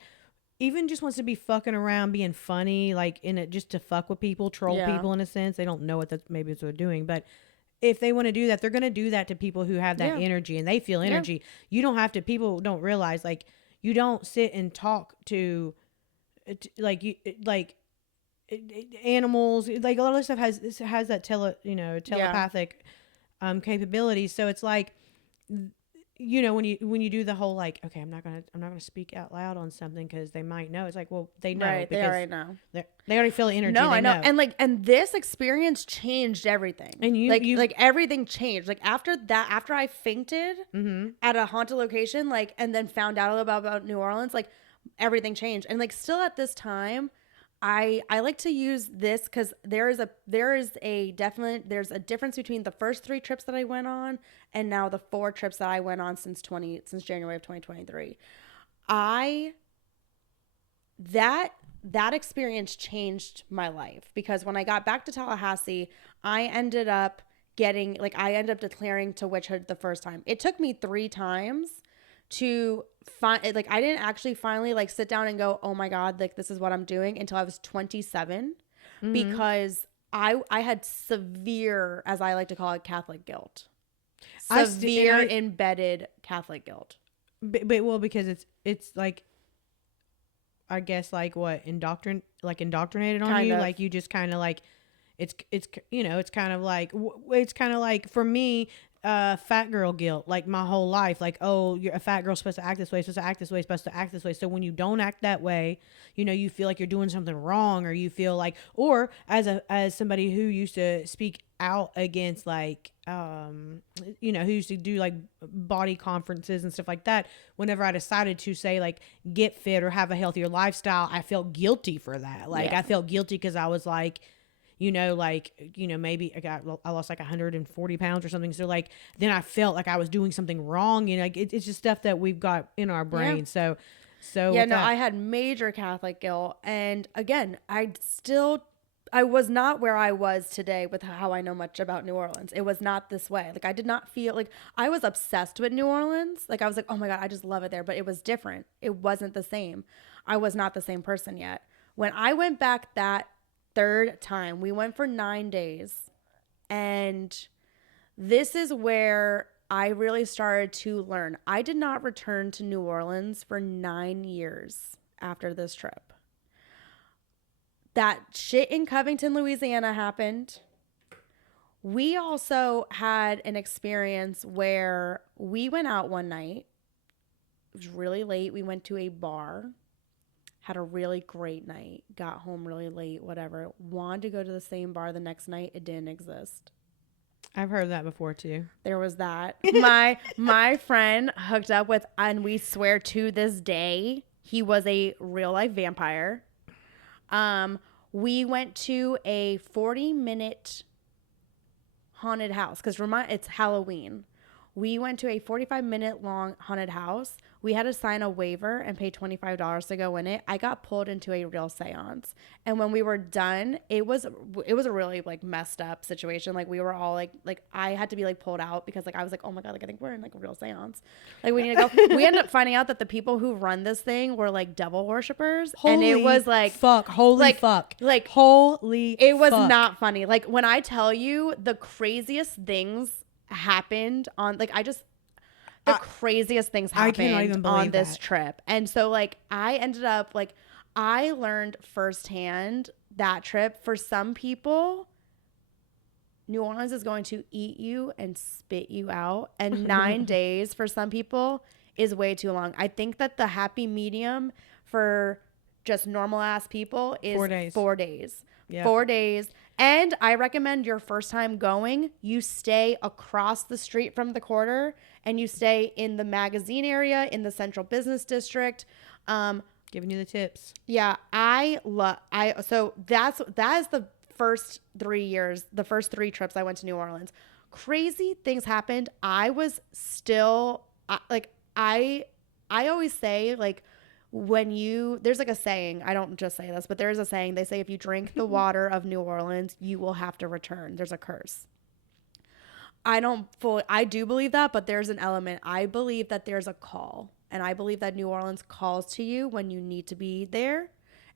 even just wants to be fucking around, being funny, like in it, just to fuck with people, troll people in a sense. They don't know what maybe it's what they're doing, but if they want to do that, they're going to do that to people who have that energy and they feel energy. Yeah. You don't have to. People don't realize, like, you don't sit and talk to animals. Like, a lot of stuff has that telepathic capabilities. So it's like, when you do the whole, like, okay, I'm not gonna speak out loud on something because they might know. It's like, well, they know, right? They already know. They already feel the energy. No, I know. And this experience changed everything. And you everything changed. Like, after I fainted at a haunted location, like, and then found out a little about New Orleans, like, everything changed. And like, still at this time, I like to use this because there's a difference between the first 3 trips that I went on and now the 4 trips that I went on since January of 2023. That experience changed my life, because when I got back to Tallahassee, I ended up declaring to witchhood the first time. It took me 3 times to find, like, I didn't actually finally, like, sit down and go, oh my God, like, this is what I'm doing, until I was 27, because I had severe, as I like to call it, Catholic guilt. Severe embedded Catholic guilt. well, because it's like, I guess, like what indoctrinated on Kind you, of. like you just kind of like, it's you know, it's kind of like for me, fat girl guilt, like my whole life, like, oh, you're a fat girl, supposed to act this way, supposed to act this way, supposed to act this way. So when you don't act that way, you know, you feel like you're doing something wrong, or you feel like, or as somebody who used to speak out against, like, you know, who used to do like body conferences and stuff like that, whenever I decided to say, like, get fit or have a healthier lifestyle, I felt guilty for that. Like, Yeah. I felt guilty because I was like, you know, like, you know, maybe I lost like 140 pounds or something. So like, then I felt like I was doing something wrong. You know, like it's just stuff that we've got in our brain. So Yeah, with no, that, I had major Catholic guilt. And again, I was not where I was today with how I know much about New Orleans. It was not this way. Like, I did not feel like I was obsessed with New Orleans. Like, I was like, oh my God, I just love it there. But it was different. It wasn't the same. I was not the same person yet. When I went back that third time, we went for 9 days. And this is where I really started to learn. I did not return to New Orleans for 9 years after this trip. That shit in Covington, Louisiana happened. We also had an experience where we went out one night. It was really late. We went to a bar, had a really great night, got home really late, whatever. Wanted to go to the same bar the next night. It didn't exist. I've heard that before too. There was that. My friend hooked up with, and we swear to this day, he was a real life vampire. We went to a 40-minute haunted house because it's Halloween. We went to a 45-minute long haunted house. We had to sign a waiver and pay $25 to go in it. I got pulled into a real seance. And when we were done, it was a really like messed up situation. Like, we were all like I had to be like pulled out because like I was like, oh my God, like I think we're in like a real seance. Like, we need to go. We ended up finding out that the people who run this thing were like devil worshippers. And it was like, fuck, holy like, fuck. like Holy it was fuck. not funny. Like, when I tell you the craziest things happened on like craziest things I cannot even happened believe on this that. trip. And so like I ended up like I learned firsthand that trip, for some people, New Orleans is going to eat you and spit you out. And 9 days for some people is way too long. I think that the happy medium for just normal ass people is 4 days. 4 days. Yeah. 4 days. And I recommend your first time going, you stay across the street from the quarter and you stay in the magazine area in the central business district. Giving you the tips. Yeah, so that is the first 3 years, the first 3 trips I went to New Orleans. Crazy things happened. I was still I always say, like, there's like a saying, I don't just say this, but there is a saying, they say if you drink the water of New Orleans, you will have to return. There's a curse. I do believe that, but there's an element. I believe that there's a call, and I believe that New Orleans calls to you when you need to be there.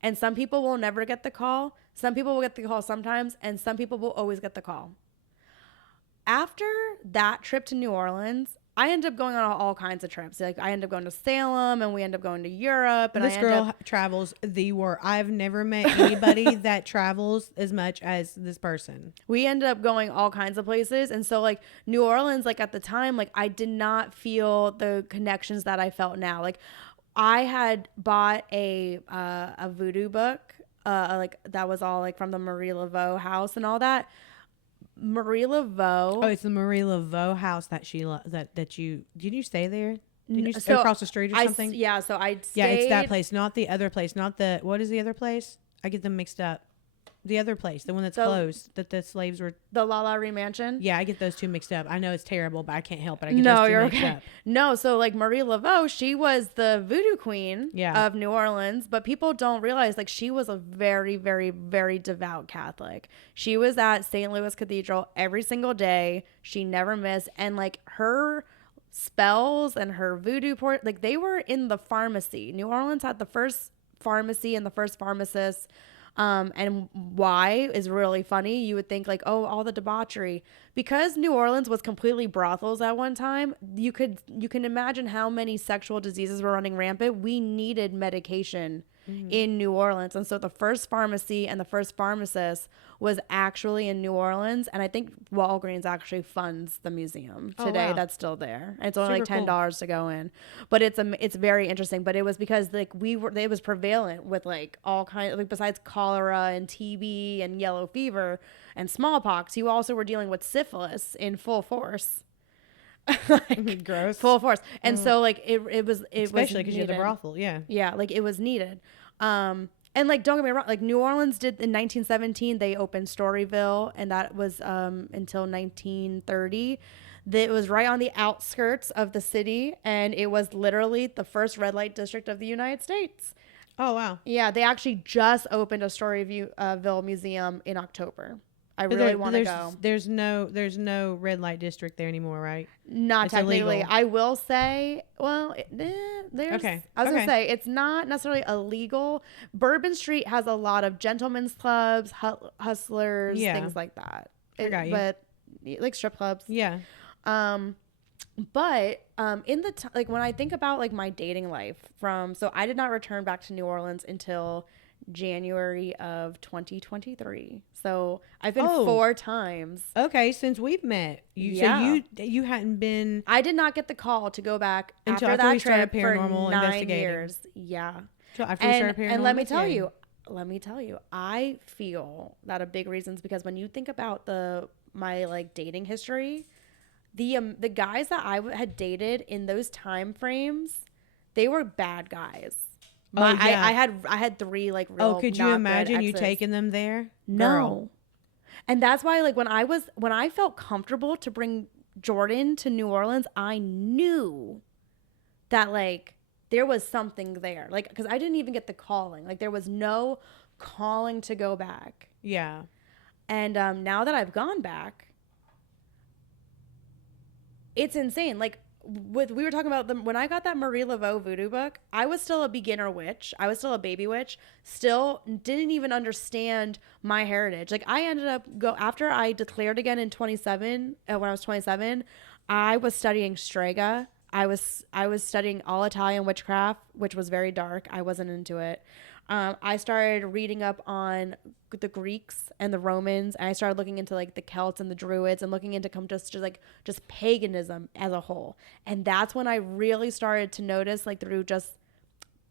And some people will never get the call. Some people will get the call sometimes, and some people will always get the call. After that trip to New Orleans, I ended up going on all kinds of trips. Like, I ended up going to Salem, and we ended up going to Europe. And this girl travels the world. I've never met anybody that travels as much as this person. We ended up going all kinds of places. And so like New Orleans, like at the time, like I did not feel the connections that I felt now. Like, I had bought a voodoo book, like that was all like from the Marie Laveau house and all that. Marie Laveau. Oh, it's the Marie Laveau house that did you stay there? Did you So across the street or something? So I stayed. Yeah, it's that place, not the other place, what is the other place? I get them mixed up. The other place, the one that's closed, that the slaves were. The LaLaurie Mansion. Yeah, I get those two mixed up. I know it's terrible, but I can't help it. I get those two mixed up. No, so like Marie Laveau, she was the voodoo queen Yeah. of New Orleans, but people don't realize like she was a very, very, very devout Catholic. She was at St. Louis Cathedral every single day. She never missed. And like her spells and her voodoo like they were in the pharmacy. New Orleans had the first pharmacy and the first pharmacist. And why is really funny. You would think like, oh, all the debauchery, because New Orleans was completely brothels at one time. You can imagine how many sexual diseases were running rampant. We needed medication in New Orleans. And so the first pharmacy and the first pharmacist was actually in New Orleans. And I think Walgreens actually funds the museum today. wow. That's still there. And it's only like Super $10 to go in. But it's very interesting. But it was because like it was prevalent with like all kinds, like besides cholera and TB and yellow fever and smallpox, you also were dealing with syphilis in full force. Like, Gross. full force. And so like it was Especially because you're the needed. brothel. Yeah. Yeah, like it was needed. And like don't get me wrong, like New Orleans did in 1917, they opened Storyville, and that was until 1930. It was right on the outskirts of the city, and it was literally the first red light district of the United States. Oh, wow. Yeah, they actually just opened a Storyville museum in October. I But really want to go. There's no red light district there anymore, right? Not It's technically. illegal. I will say, well, there's. Okay. I was Okay. gonna say it's not necessarily illegal. Bourbon Street has a lot of gentlemen's clubs, hustlers, Yeah. things like that. I got you. But like strip clubs. Yeah. But in the like when I think about like my dating life so I did not return back to New Orleans until January of 2023. So I've been Oh. 4 times. Okay, since we've met, Yeah. so you hadn't been I did not get the call to go back Until after after we that started trip for paranormal 9 investigating. years. Yeah. till after we started paranormal. And let me investigating. tell you, I feel that a big reason is because when you think about my like dating history, the guys that I had dated in those time frames, they were bad guys. Oh, yeah. I had 3 like real. Oh, could you not good imagine you exes. taking them there? No. Girl. And that's why like when I felt comfortable to bring Jordan to New Orleans, I knew that like there was something there. Like cuz I didn't even get the calling. Like there was no calling to go back. Yeah. And now that I've gone back, it's insane. Like we were talking about when I got that Marie Laveau voodoo book, I was still a beginner witch. I was still a baby witch. Still didn't even understand my heritage. Like I ended up after I declared again in 27 when I was 27, I was studying Strega. I was studying all Italian witchcraft, which was very dark. I wasn't into it. I started reading up on the Greeks and the Romans, and I started looking into like the Celts and the Druids, and looking into just paganism as a whole. And that's when I really started to notice, like through just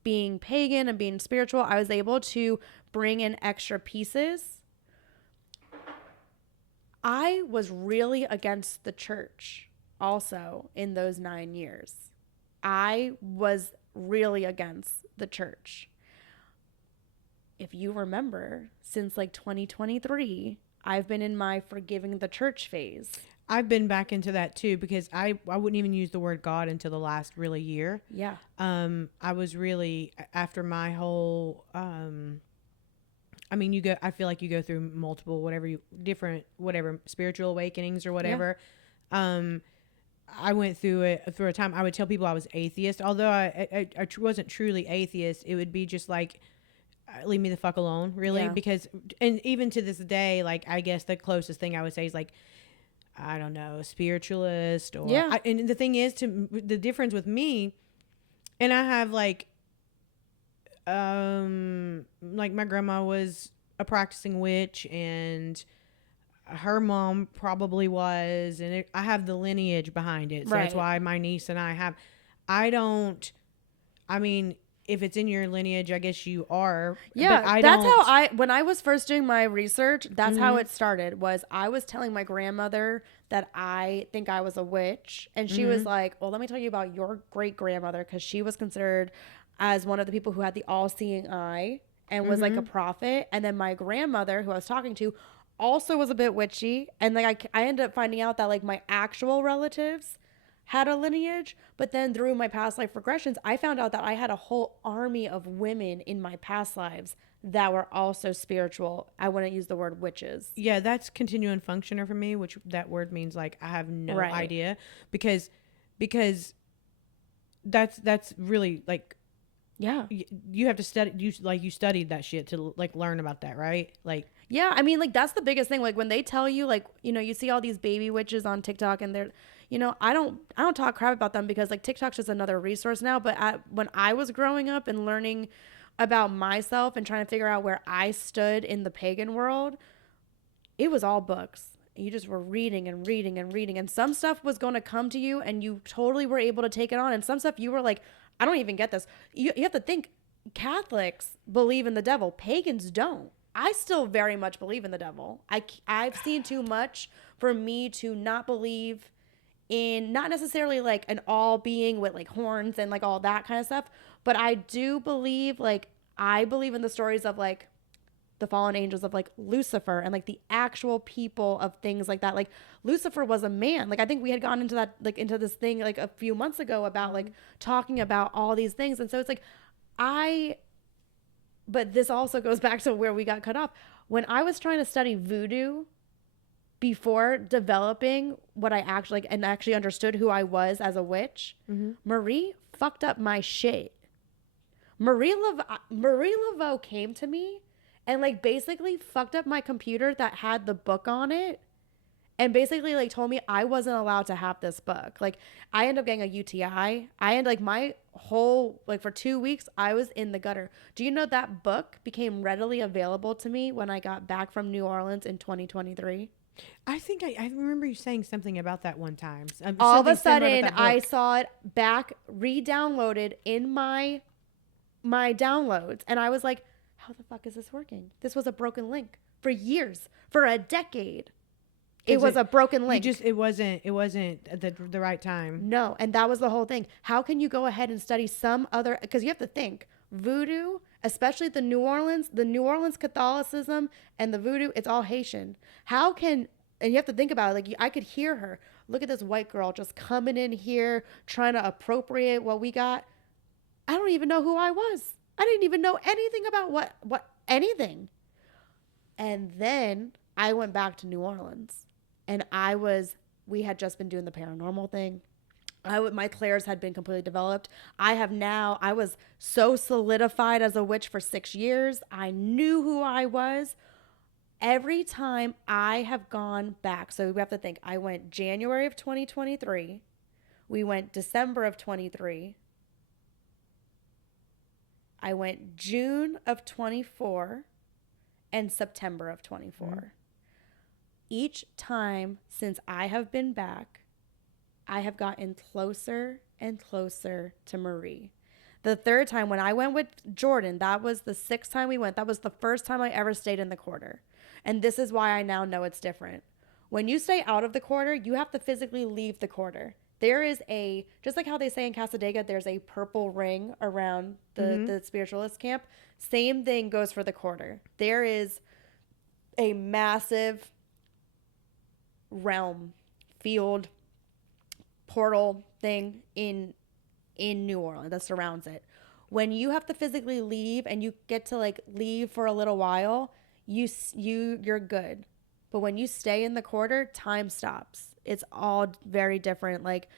being pagan and being spiritual, I was able to bring in extra pieces. I was really against the church also in those 9 years. I was really against the church. If you remember, since like 2023, I've been in my forgiving the church phase. I've been back into that too, because I wouldn't even use the word God until the last really year. Yeah. I was really after my whole I mean, I feel like you go through multiple different spiritual awakenings or whatever. Yeah. I went through a time. I would tell people I was atheist, although I wasn't truly atheist. It would be just like, leave me the fuck alone, really. Yeah. Because, and even to this day, like, I guess the closest thing I would say is like, I don't know, spiritualist or, yeah. And the thing is, the difference with me, and I have like my grandma was a practicing witch, and her mom probably was, and I have the lineage behind it. So right. That's why my niece and I mean, if it's in your lineage, I guess you are. Yeah, but that's how when I was first doing my research, that's mm-hmm. how it started. Was I was telling my grandmother that I think I was a witch, and she mm-hmm. was like, well, let me tell you about your great grandmother, because she was considered as one of the people who had the all-seeing eye and was mm-hmm. like a prophet. And then my grandmother, who I was talking to, also was a bit witchy. And like I ended up finding out that like my actual relatives had a lineage, but then through my past life regressions, I found out that I had a whole army of women in my past lives that were also spiritual. I wouldn't use the word witches. Yeah, that's continuing functioner for me, which that word means like I have no right. idea, because that's really like Yeah. You have to study. You studied that shit to like learn about that, right? Like, Yeah, I mean, like, that's the biggest thing. Like, when they tell you, like, you know, you see all these baby witches on TikTok, and they're, you know, I don't talk crap about them, because like TikTok's just another resource now. But when I was growing up and learning about myself and trying to figure out where I stood in the pagan world, it was all books. You just were reading and reading and reading, and some stuff was going to come to you, and you totally were able to take it on, and some stuff you were like, I don't even get this. You have to think, Catholics believe in the devil, pagans don't. I still very much believe in the devil. I've seen too much for me to not believe in, not necessarily like an all being with like horns and like all that kind of stuff, but I do believe, like, I believe in the stories of like the fallen angels, of like Lucifer, and like the actual people of things like that. Like, Lucifer was a man. Like, I think we had gone into that, like, into this thing like a few months ago about like talking about all these things. And so it's like, but this also goes back to where we got cut off. When I was trying to study voodoo before developing what I actually, like, and actually understood who I was as a witch, Marie fucked up my shit. Marie Laveau came to me and like basically fucked up my computer that had the book on it, and basically like told me I wasn't allowed to have this book. Like, I ended up getting a UTI. I had like my whole, like, for 2 weeks I was in the gutter. Do you know that book became readily available to me when I got back from New Orleans in 2023? I think I remember you saying something about that one time. All of a Something similar sudden about that I book. saw it back re-downloaded in my downloads, and I was like, how the fuck is this working? This was a broken link for years, for a decade. It was a broken link. It wasn't at the right time. No, and that was the whole thing. How can you go ahead and study some other, because you have to think, voodoo, especially the New Orleans Catholicism and the voodoo, it's all Haitian. And you have to think about it, like, I could hear her. Look at this white girl just coming in here trying to appropriate what we got. I don't even know who I was. I didn't even know anything about what anything. And then I went back to New Orleans, and we had just been doing the paranormal thing. My clairs had been completely developed. I was so solidified as a witch for 6 years. I knew who I was. Every time I have gone back, so we have to think, I went January of 2023. We went December of 23. I went June of 24 and September of 24. Each time since I have been back, I have gotten closer and closer to Marie. The third time, when I went with Jordan, that was the 6th time we went. That was the first time I ever stayed in the quarter. And this is why I now know it's different. When you stay out of the quarter, you have to physically leave the quarter. There is just like how they say in Casadega, there's a purple ring around the spiritualist camp. Same thing goes for the quarter. There is a massive realm, field, portal thing in New Orleans that surrounds it. When you have to physically leave, and you get to like leave for a little while, you're good. But when you stay in the quarter, time stops. It's all very different. Like,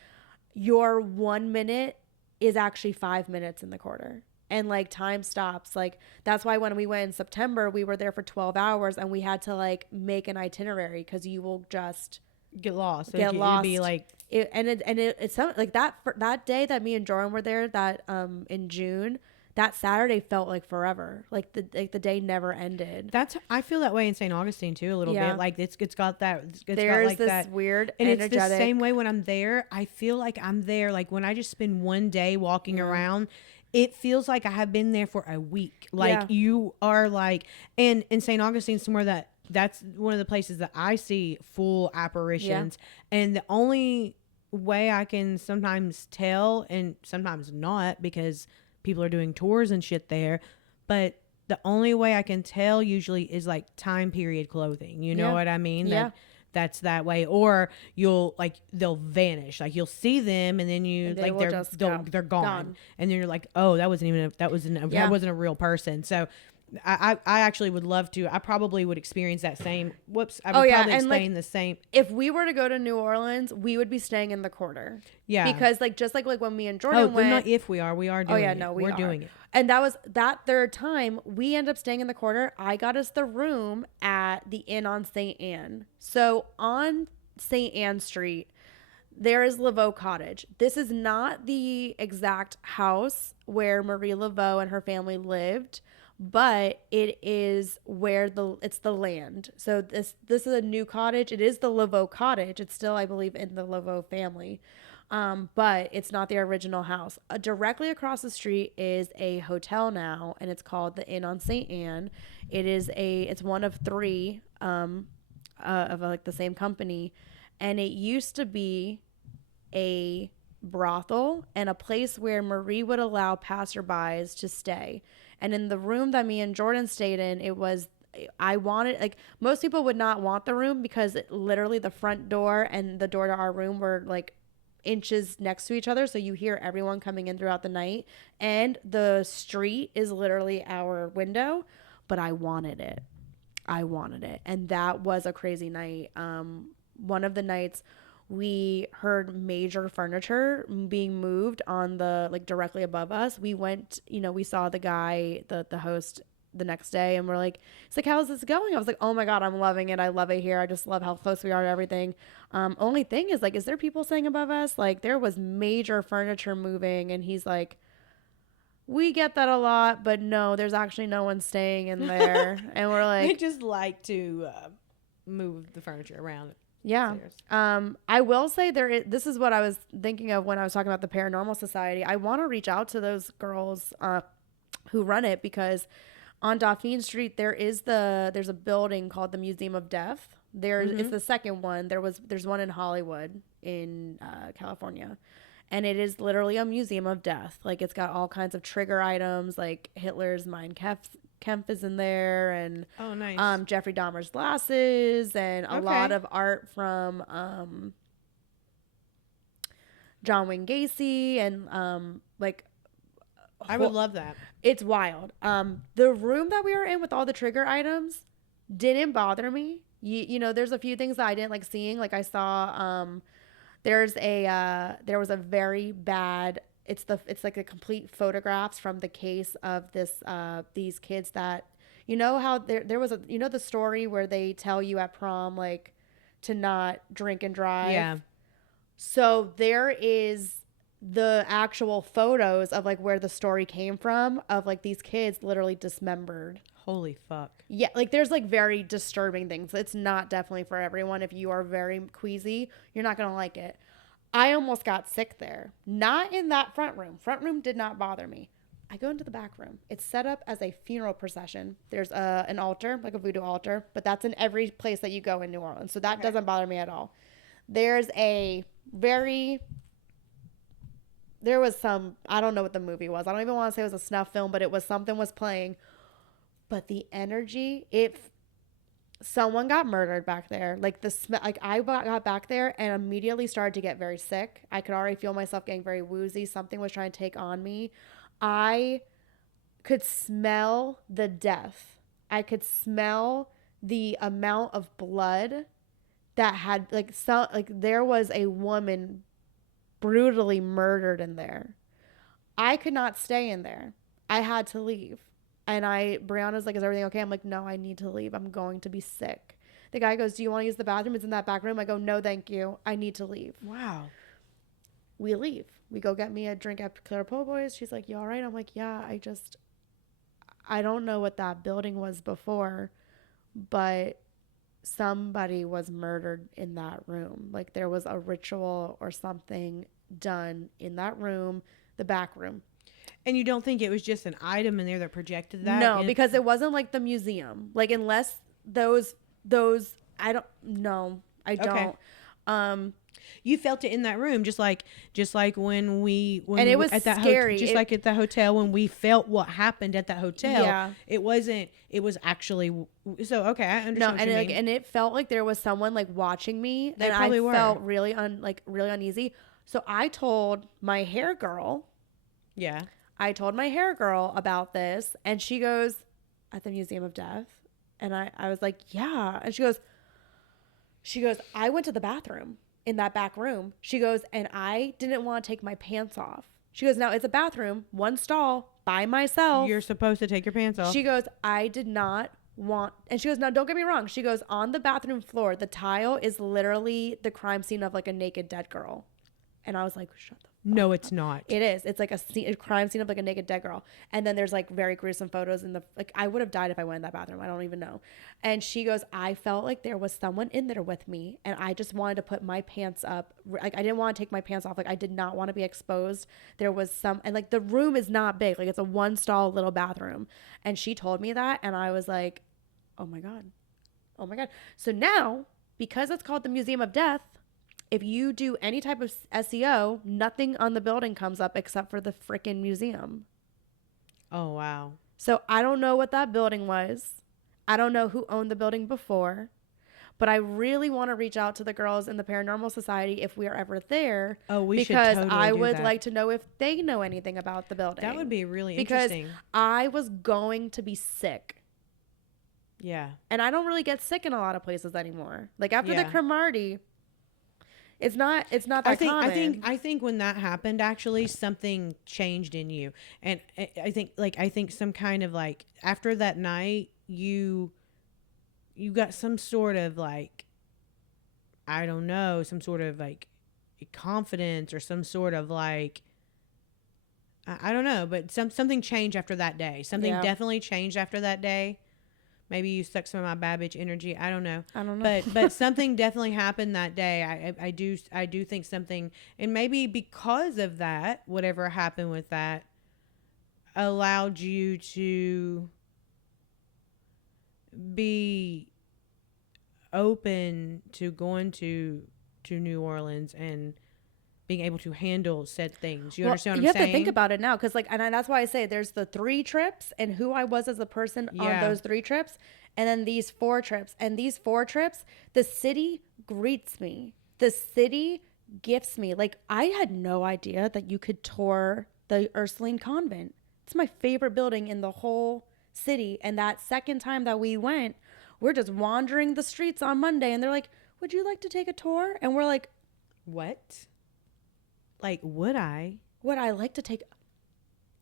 your 1 minute is actually 5 minutes in the quarter, and like time stops. Like, that's why when we went in September, we were there for 12 hours, and we had to like make an itinerary, because you will just Get lost. Get lost. It'd be like it's something like that. For that day that me and Jordan were there, that in June, that Saturday felt like forever. Like the day never ended. I feel that way in St. Augustine too, a little bit. Like it's got that. There's got like this that weird and energetic. it's the same way when I'm there. I feel like I'm there. Like when I just spend one day walking around, it feels like I have been there for a week. Like you are like, and in St. Augustine, somewhere that's one of the places that I see full apparitions. And the only way I can sometimes tell, and sometimes not, because people are doing tours and shit there, but the only way I can tell usually is like time period clothing. You know what I mean? That's that way. Or they'll vanish. Like you'll see them, and then they're gone. And then you're like, oh, that wasn't a real person. So I actually would love to. I probably would experience that same. Whoops. I would Oh, yeah, probably and, like, explain the same. If we were to go to New Orleans, we would be staying in the Quarter. Yeah. Because like just like when me and Jordan Oh, went. not if we are. We are doing it. Oh yeah, no, we're doing it. And that was that third time we ended up staying in the Quarter. I got us the room at the Inn on St. Anne. So on St. Anne Street, there is Laveau Cottage. This is not the exact house where Marie Laveau and her family lived, but it is where it's the land. So this is a new cottage. It is the Laveau Cottage. It's still, I believe, in the Laveau family. But it's not the original house. Directly across the street is a hotel now, and it's called the Inn on St. Anne. It's one of three of like the same company, and it used to be a brothel and a place where Marie would allow passerbys to stay. And in the room that me and Jordan stayed in, I wanted, like, most people would not want the room because literally the front door and the door to our room were like inches next to each other, so you hear everyone coming in throughout the night, and the street is literally our window. But I wanted it, and that was a crazy night. One of the nights we heard major furniture being moved on the, like, directly above us. We went, we saw the guy, the host, the next day, and we're like, it's like, how's this going? I was like, oh my God, I'm loving it. I love it here. I just love how close we are to everything. Only thing is, like, is there people staying above us? Like, there was major furniture moving, and he's like, we get that a lot, but no, there's actually no one staying in there. And we're like, They just like to move the furniture around. yeah. I will say this is what I was thinking of when I was talking about the Paranormal Society. I want to reach out to those girls who run it, because on Dauphine Street there's a building called the Museum of Death. It's the second one. There's one in Hollywood in California, and it is literally a museum of death. Like, it's got all kinds of trigger items, like Hitler's Mein Kampf is in there, and oh, nice. Jeffrey Dahmer's glasses, and a lot of art from John Wayne Gacy, and like, I would love that. It's wild. The room that we were in with all the trigger items didn't bother me. You know, there's a few things that I didn't like seeing. Like, I saw there was a very bad, it's like the complete photographs from the case of these kids that, how there was the story where they tell you at prom, like, to not drink and drive. Yeah. So there is the actual photos of, like, where the story came from, of, like, these kids literally dismembered. Holy fuck. Yeah, like, there's, like, very disturbing things. It's not definitely for everyone. If you are very queasy, you're not gonna like it. I almost got sick there. Not in that front room. Front room did not bother me. I go into the back room. It's set up as a funeral procession. There's an altar, like a voodoo altar, but that's in every place that you go in New Orleans. So that doesn't bother me at all. There was some, I don't know what the movie was. I don't even want to say it was a snuff film, but something was playing. But the energy, someone got murdered back there. Like, I got back there and immediately started to get very sick. I could already feel myself getting very woozy. Something was trying to take on me. I could smell the death. I could smell the amount of blood that had, like, there was a woman brutally murdered in there. I could not stay in there. I had to leave. And Brianna's like, is everything okay? I'm like, no, I need to leave. I'm going to be sick. The guy goes, do you want to use the bathroom? It's in that back room. I go, no, thank you. I need to leave. Wow. We leave. We go get me a drink at Claire Po' Boys. She's like, you all right? I'm like, yeah, I don't know what that building was before, but somebody was murdered in that room. Like, there was a ritual or something done in that room, the back room. And you don't think it was just an item in there that projected that? No, because it wasn't like the museum. Like, unless those, I don't know. I don't. Okay. You felt it in that room, just like when and it was at that scary. Like at the hotel when we felt what happened at that hotel. Yeah. It was actually so okay. I understand. No, what and you like, mean. and it felt like there was someone, like, watching me, They and probably I were. felt really really uneasy. So I told my hair girl. Yeah. I told my hair girl about this, and she goes, at the Museum of Death? And I was like, yeah. And she goes, I went to the bathroom in that back room. She goes, and I didn't want to take my pants off. She goes, now it's a bathroom, one stall, by myself. You're supposed to take your pants off. She goes, I did not want, and she goes, now don't get me wrong. She goes, on the bathroom floor, the tile is literally the crime scene of like a naked dead girl. And I was like, shut the fuck No, it's not. It is. It's like a crime scene of like a naked dead girl. And then there's like very gruesome photos in the, like, I would have died if I went in that bathroom. I don't even know. And she goes, I felt like there was someone in there with me and I just wanted to put my pants up. Like, I didn't want to take my pants off. Like, I did not want to be exposed. There was and like the room is not big. Like, it's a one stall little bathroom. And she told me that. And I was like, oh my God. Oh my God. So now, because it's called the Museum of Death, if you do any type of SEO, nothing on the building comes up except for the freaking museum. Oh, wow. So I don't know what that building was. I don't know who owned the building before. But I really want to reach out to the girls in the Paranormal Society if we are ever there. Oh, we should because totally I do would that. like to know if they know anything about the building. That would be really because interesting. I was going to be sick. Yeah. And I don't really get sick in a lot of places anymore. Like after Yeah. the Cromartie, it's not that common. I think when that happened, actually, something changed in you, and I think some kind of like after that night, you got some sort of like, I don't know, some sort of like confidence or some sort of like, I don't know, but something changed after that day. Something definitely changed after that day. Maybe you sucked some of my bad bitch energy. I don't know. But something definitely happened that day. I do think something, and maybe because of that, whatever happened with that, allowed you to be open to going to New Orleans and being able to handle said things. You understand what I'm saying? You have to think about it now, because like, and that's why I say there's the 3 trips and who I was as a person on those 3 trips, and then these 4 trips. And these 4 trips, the city greets me. The city gifts me. Like, I had no idea that you could tour the Ursuline Convent. It's my favorite building in the whole city. And that second time that we went, we're just wandering the streets on Monday, and they're like, "Would you like to take a tour?" And we're like, "What? Like, would I like to take?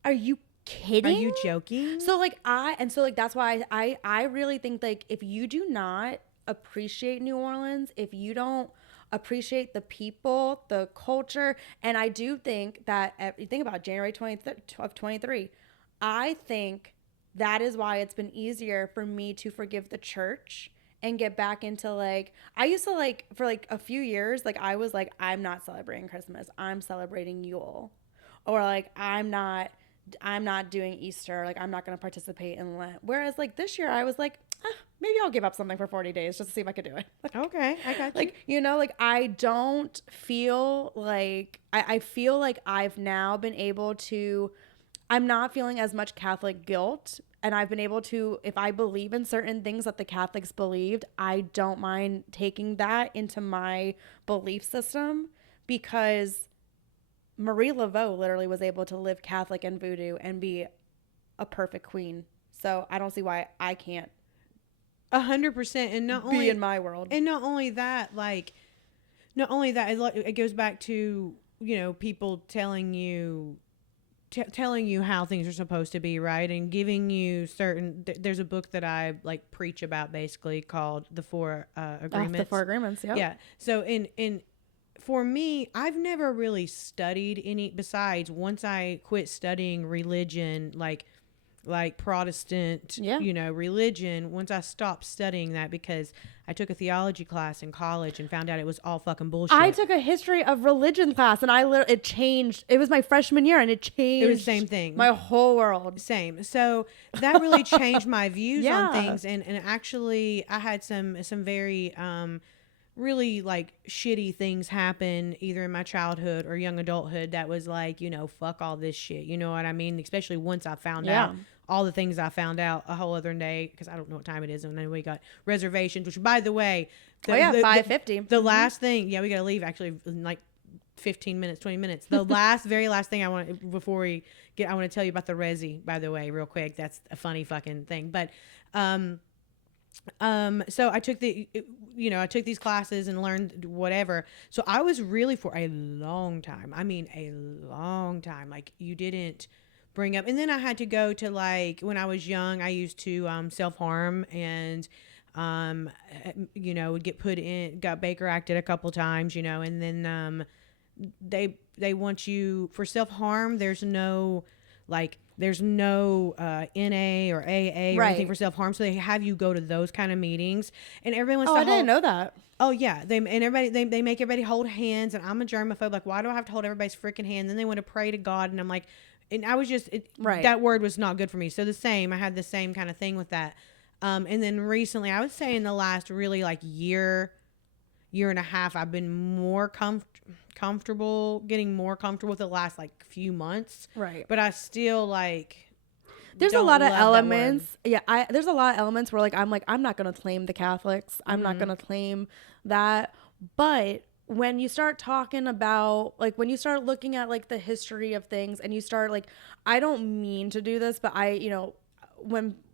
Are you kidding? Are you joking?" So like that's why I really think like if you do not appreciate New Orleans, if you don't appreciate the people, the culture, and I do think that you think about January 20th of 23, I think that is why it's been easier for me to forgive the church and get back into like, I used to like, for like a few years, like I was like, I'm not celebrating Christmas, I'm celebrating Yule. Or like, I'm not doing Easter, like I'm not going to participate in Lent. Whereas like this year I was like, maybe I'll give up something for 40 days just to see if I could do it. Okay, I got you. Like, you know, like I don't feel like, I feel like I've now been able to, I'm not feeling as much Catholic guilt. And I've been able to, if I believe in certain things that the Catholics believed, I don't mind taking that into my belief system, because Marie Laveau literally was able to live Catholic and voodoo and be a perfect queen. So I don't see why I can't 100%. And not be only in my world. And not only that, it goes back to, you know, people telling you how things are supposed to be, right? And giving you certain, there's a book that I like preach about basically called The 4 Agreements. The 4 Agreements, yeah. Yeah. So for me, I've never really studied any, besides once I quit studying religion, like Protestant, you know, religion, once I stopped studying that because I took a theology class in college and found out it was all fucking bullshit. I took a history of religion class and it changed. It was my freshman year and it changed. It was the same thing. My whole world. Same. So that really changed my views on things. And actually I had some very, really like shitty things happen either in my childhood or young adulthood that was like, you know, fuck all this shit. You know what I mean? Especially once I found out all the things I found out a whole other day, because I don't know what time it is. And then we got reservations, which by the way, 5:50. The last thing, we got to leave actually in like 15 minutes, 20 minutes. The very last thing I want to tell you about the resi, by the way, real quick. That's a funny fucking thing. But, so I took these classes and learned whatever. So I was really, for a long time, like, you didn't bring up, and then I had to go to, like, when I was young, I used to, self-harm and, would got Baker acted a couple times, and then, they want you for self-harm. There's no NA or AA or anything for self-harm. So they have you go to those kind of meetings, and everyone wants to I didn't know that. Oh yeah. They make everybody hold hands, and I'm a germaphobe. Like, why do I have to hold everybody's freaking hand? Then they want to pray to God. And I'm like, and I was just, that word was not good for me. So I had the same kind of thing with that. And then recently, I would say in the last really like year and a half, I've been more getting more comfortable with the last like few months. Right. But I still like, there's a lot of elements. Yeah. There's a lot of elements where like, I'm not going to claim the Catholics. I'm not going to claim that. But when you start talking about, like, when you start looking at like the history of things, and you start like, I don't mean to do this, but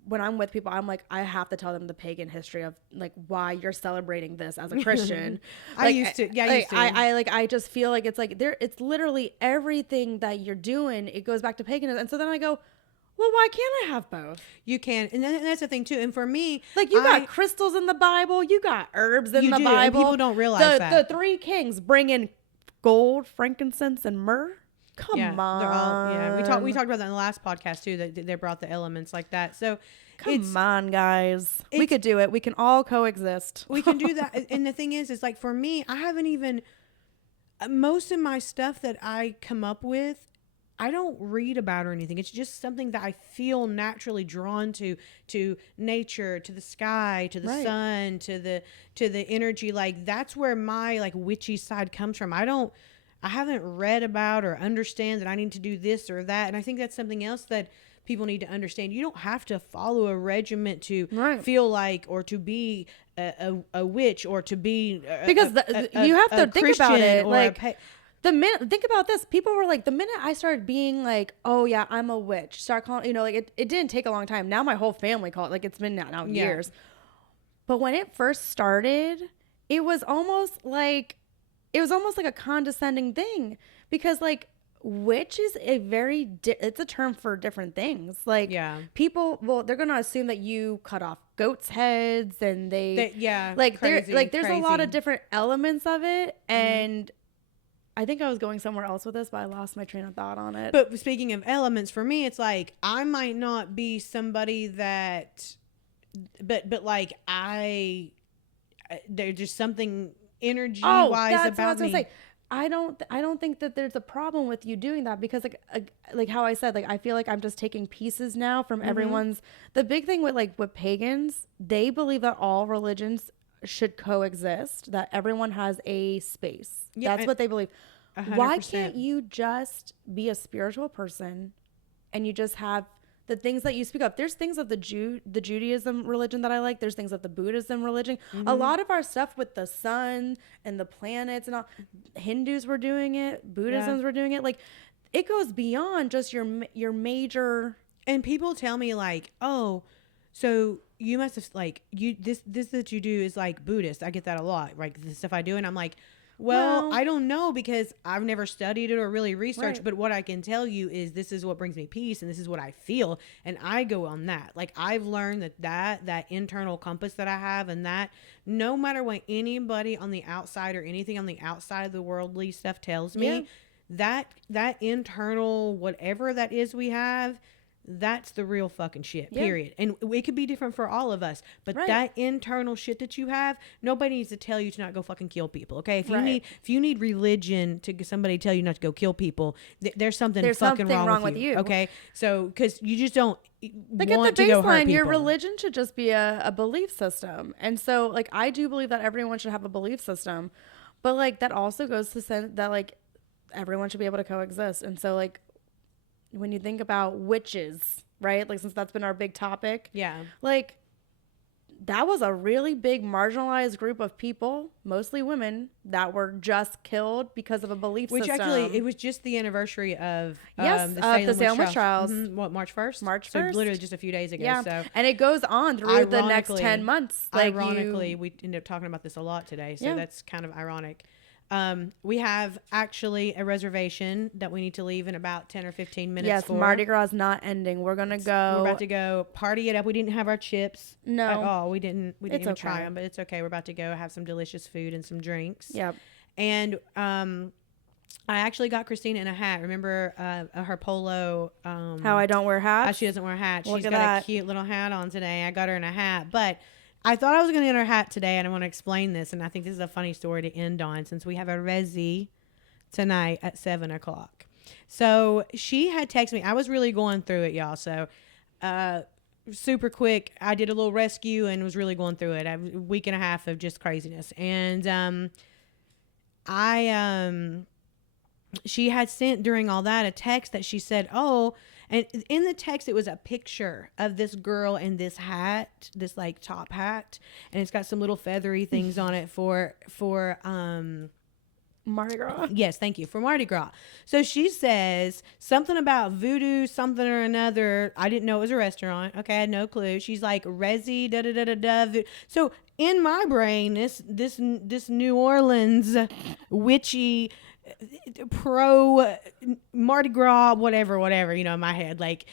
when I'm with people, I'm like, I have to tell them the pagan history of like why you're celebrating this as a Christian. I used to. I just feel like it's like it's literally everything that you're doing. It goes back to paganism. And so then I go, well, why can't I have both? You can. And that's the thing too. And for me, like, you got crystals in the Bible, you got herbs in the Bible. And people don't realize that. The three kings bring in gold, frankincense, and myrrh. Come on. We talked about that in the last podcast too, that they brought the elements like that. So come on, guys. We could do it. We can all coexist. We can do that. And the thing is like, for me, I haven't even, most of my stuff that I come up with, I don't read about or anything. It's just something that I feel naturally drawn to nature, to the sky, to the sun, to the energy. Like, that's where my like witchy side comes from. I haven't read about or understand that I need to do this or that. And I think that's something else that people need to understand. You don't have to follow a regiment to feel like, or to be a witch, or to be because you have to think about it. Like, think about this. People were like, the minute I started being like, oh yeah, I'm a witch, start calling, like it didn't take a long time. Now my whole family call it, like, it's been now years. But when it first started, it was almost like a condescending thing, because like, witch is it's a term for different things. Like, people, they're gonna assume that you cut off goats' heads, and there's a lot of different elements of it. And I think I was going somewhere else with this, but I lost my train of thought on it. But speaking of elements, for me, it's like, I might not be somebody that, but like there's just something energy wise about me. Say. I don't think that there's a problem with you doing that, because like how I said, like, I feel like I'm just taking pieces now from everyone's. The big thing with pagans, they believe that all religions should coexist, that everyone has a space. That's what they believe. 100%. Why can't you just be a spiritual person, and you just have the things that you speak of? There's things of the Judaism religion that I like. There's things of the Buddhism religion. A lot of our stuff with the sun and the planets and all, Hindus were doing it, Buddhisms were doing it. Like, it goes beyond just your major. And people tell me like, oh, so you must have like, this that you do is like Buddhist. I get that a lot, like the stuff I do, and I'm like, well, I don't know, because I've never studied it or really researched, but what I can tell you is this is what brings me peace, and this is what I feel, and I go on that. Like, I've learned that internal compass that I have, and that no matter what anybody on the outside or anything on the outside of the worldly stuff tells me, that internal whatever that is we have, that's the real fucking shit, period. And it could be different for all of us, but that internal shit that you have, nobody needs to tell you to not go fucking kill people, okay? If you need religion to somebody tell you not to go kill people, there's something wrong with you, okay? So, because you just don't like, at the baseline, your religion should just be a belief system. And so, like, I do believe that everyone should have a belief system, but like, that also goes to say that like, everyone should be able to coexist. And so, like, when you think about witches, right? Like, since that's been our big topic. Yeah. Like, that was a really big marginalized group of people, mostly women, that were just killed because of a belief Which system. actually, it was just the anniversary of the Salem witch trials. What, March 1st? March So 1st. literally just a few days ago. Yeah, So and it goes on through the next 10 months. Like ironically, we ended up talking about this a lot today, so Yeah. that's kind of ironic. We have actually a reservation that we need to leave in about 10 or 15 minutes yes, for. Mardi Gras is not ending. We're gonna go. We're about to go party it up. We didn't have our chips No. at all. We didn't It's even try okay. them, but it's okay. We're about to go have some delicious food and some drinks. Yep. And I actually got Kristina in a hat. Remember her polo? How I don't wear How hats. she doesn't wear a hat. Look She's at got that. a cute little hat on today. I got her in a hat, but I thought I was going to get her hat today, and I want to explain this. And I think this is a funny story to end on, since we have a resi tonight at 7:00. So she had texted me. I was really going through it, y'all. So super quick, I did a little rescue and was really going through it. A week and a half of just craziness. And she had sent during all that a text that she said, oh, and in the text, it was a picture of this girl in this hat, this like top hat. And it's got some little feathery things on it for Mardi Gras. yes, thank you, for Mardi Gras. So she says something about voodoo, something or another. I didn't know it was a restaurant. Okay, I had no clue. She's like resi, da da da da da. So in my brain, this New Orleans witchy pro Mardi Gras, whatever, in my head, like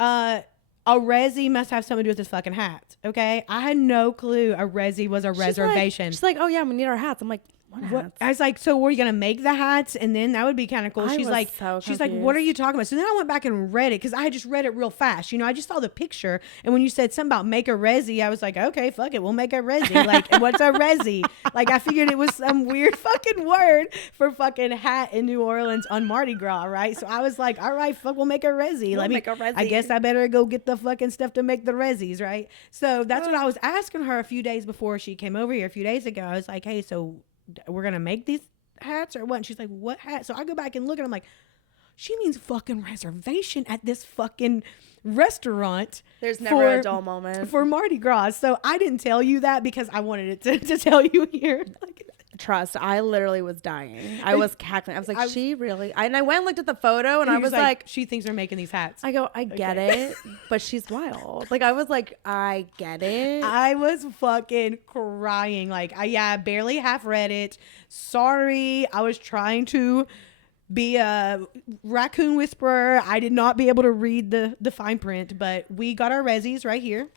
a resi must have something to do with this fucking hat. Okay, I had no clue a resi was a reservation. She's like, oh yeah, we need our hats. I'm like, what hats? I was like, so were you gonna make the hats, and then that would be kind of cool? I She's was like, so she's like, what confused. are you talking about? So then I went back and read it because I had just read it real fast. I just saw the picture, and when you said something about make a resi, I was like, okay, fuck it, we'll make a resi. Like, what's a resi? Like, I figured it was some weird fucking word for fucking hat in New Orleans on Mardi Gras, right? So I was like, all right, fuck, we'll make a resi. We'll make a resi. I guess I better go get the fucking stuff to make the resis, right? So that's what I was asking her a few days before she came over here. A few days ago, I was like, hey, so we're gonna make these hats or what? And she's like, what hat? So I go back and look, and I'm like, she means fucking reservation at this fucking restaurant. There's never a dull moment for Mardi Gras. So I didn't tell you that because I wanted it to tell you here. Trust, I literally was dying. I was cackling. I was like, she really? And I went and looked at the photo, and I was like, she thinks they're making these hats. I go, I get it, but she's wild. Like, I was like, I get it. I was fucking crying. Like, I barely half read it. Sorry, I was trying to be a raccoon whisperer. I did not be able to read the fine print, but we got our resis right here.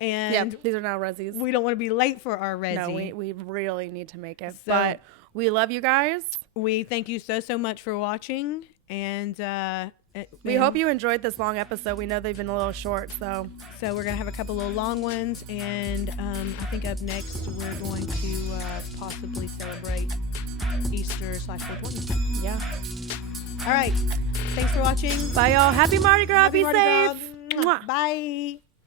And these are now resis. We don't want to be late for our resi. No, we really need to make it. So, but we love you guys. We thank you so much for watching. And we hope you enjoyed this long episode. We know they've been a little short, so we're going to have a couple little long ones. And I think up next, we're going to possibly celebrate Easter/420. Yeah. All right. Thanks for watching. Bye, y'all. Happy Mardi Gras. Happy Be Mardi safe. Gras. Bye.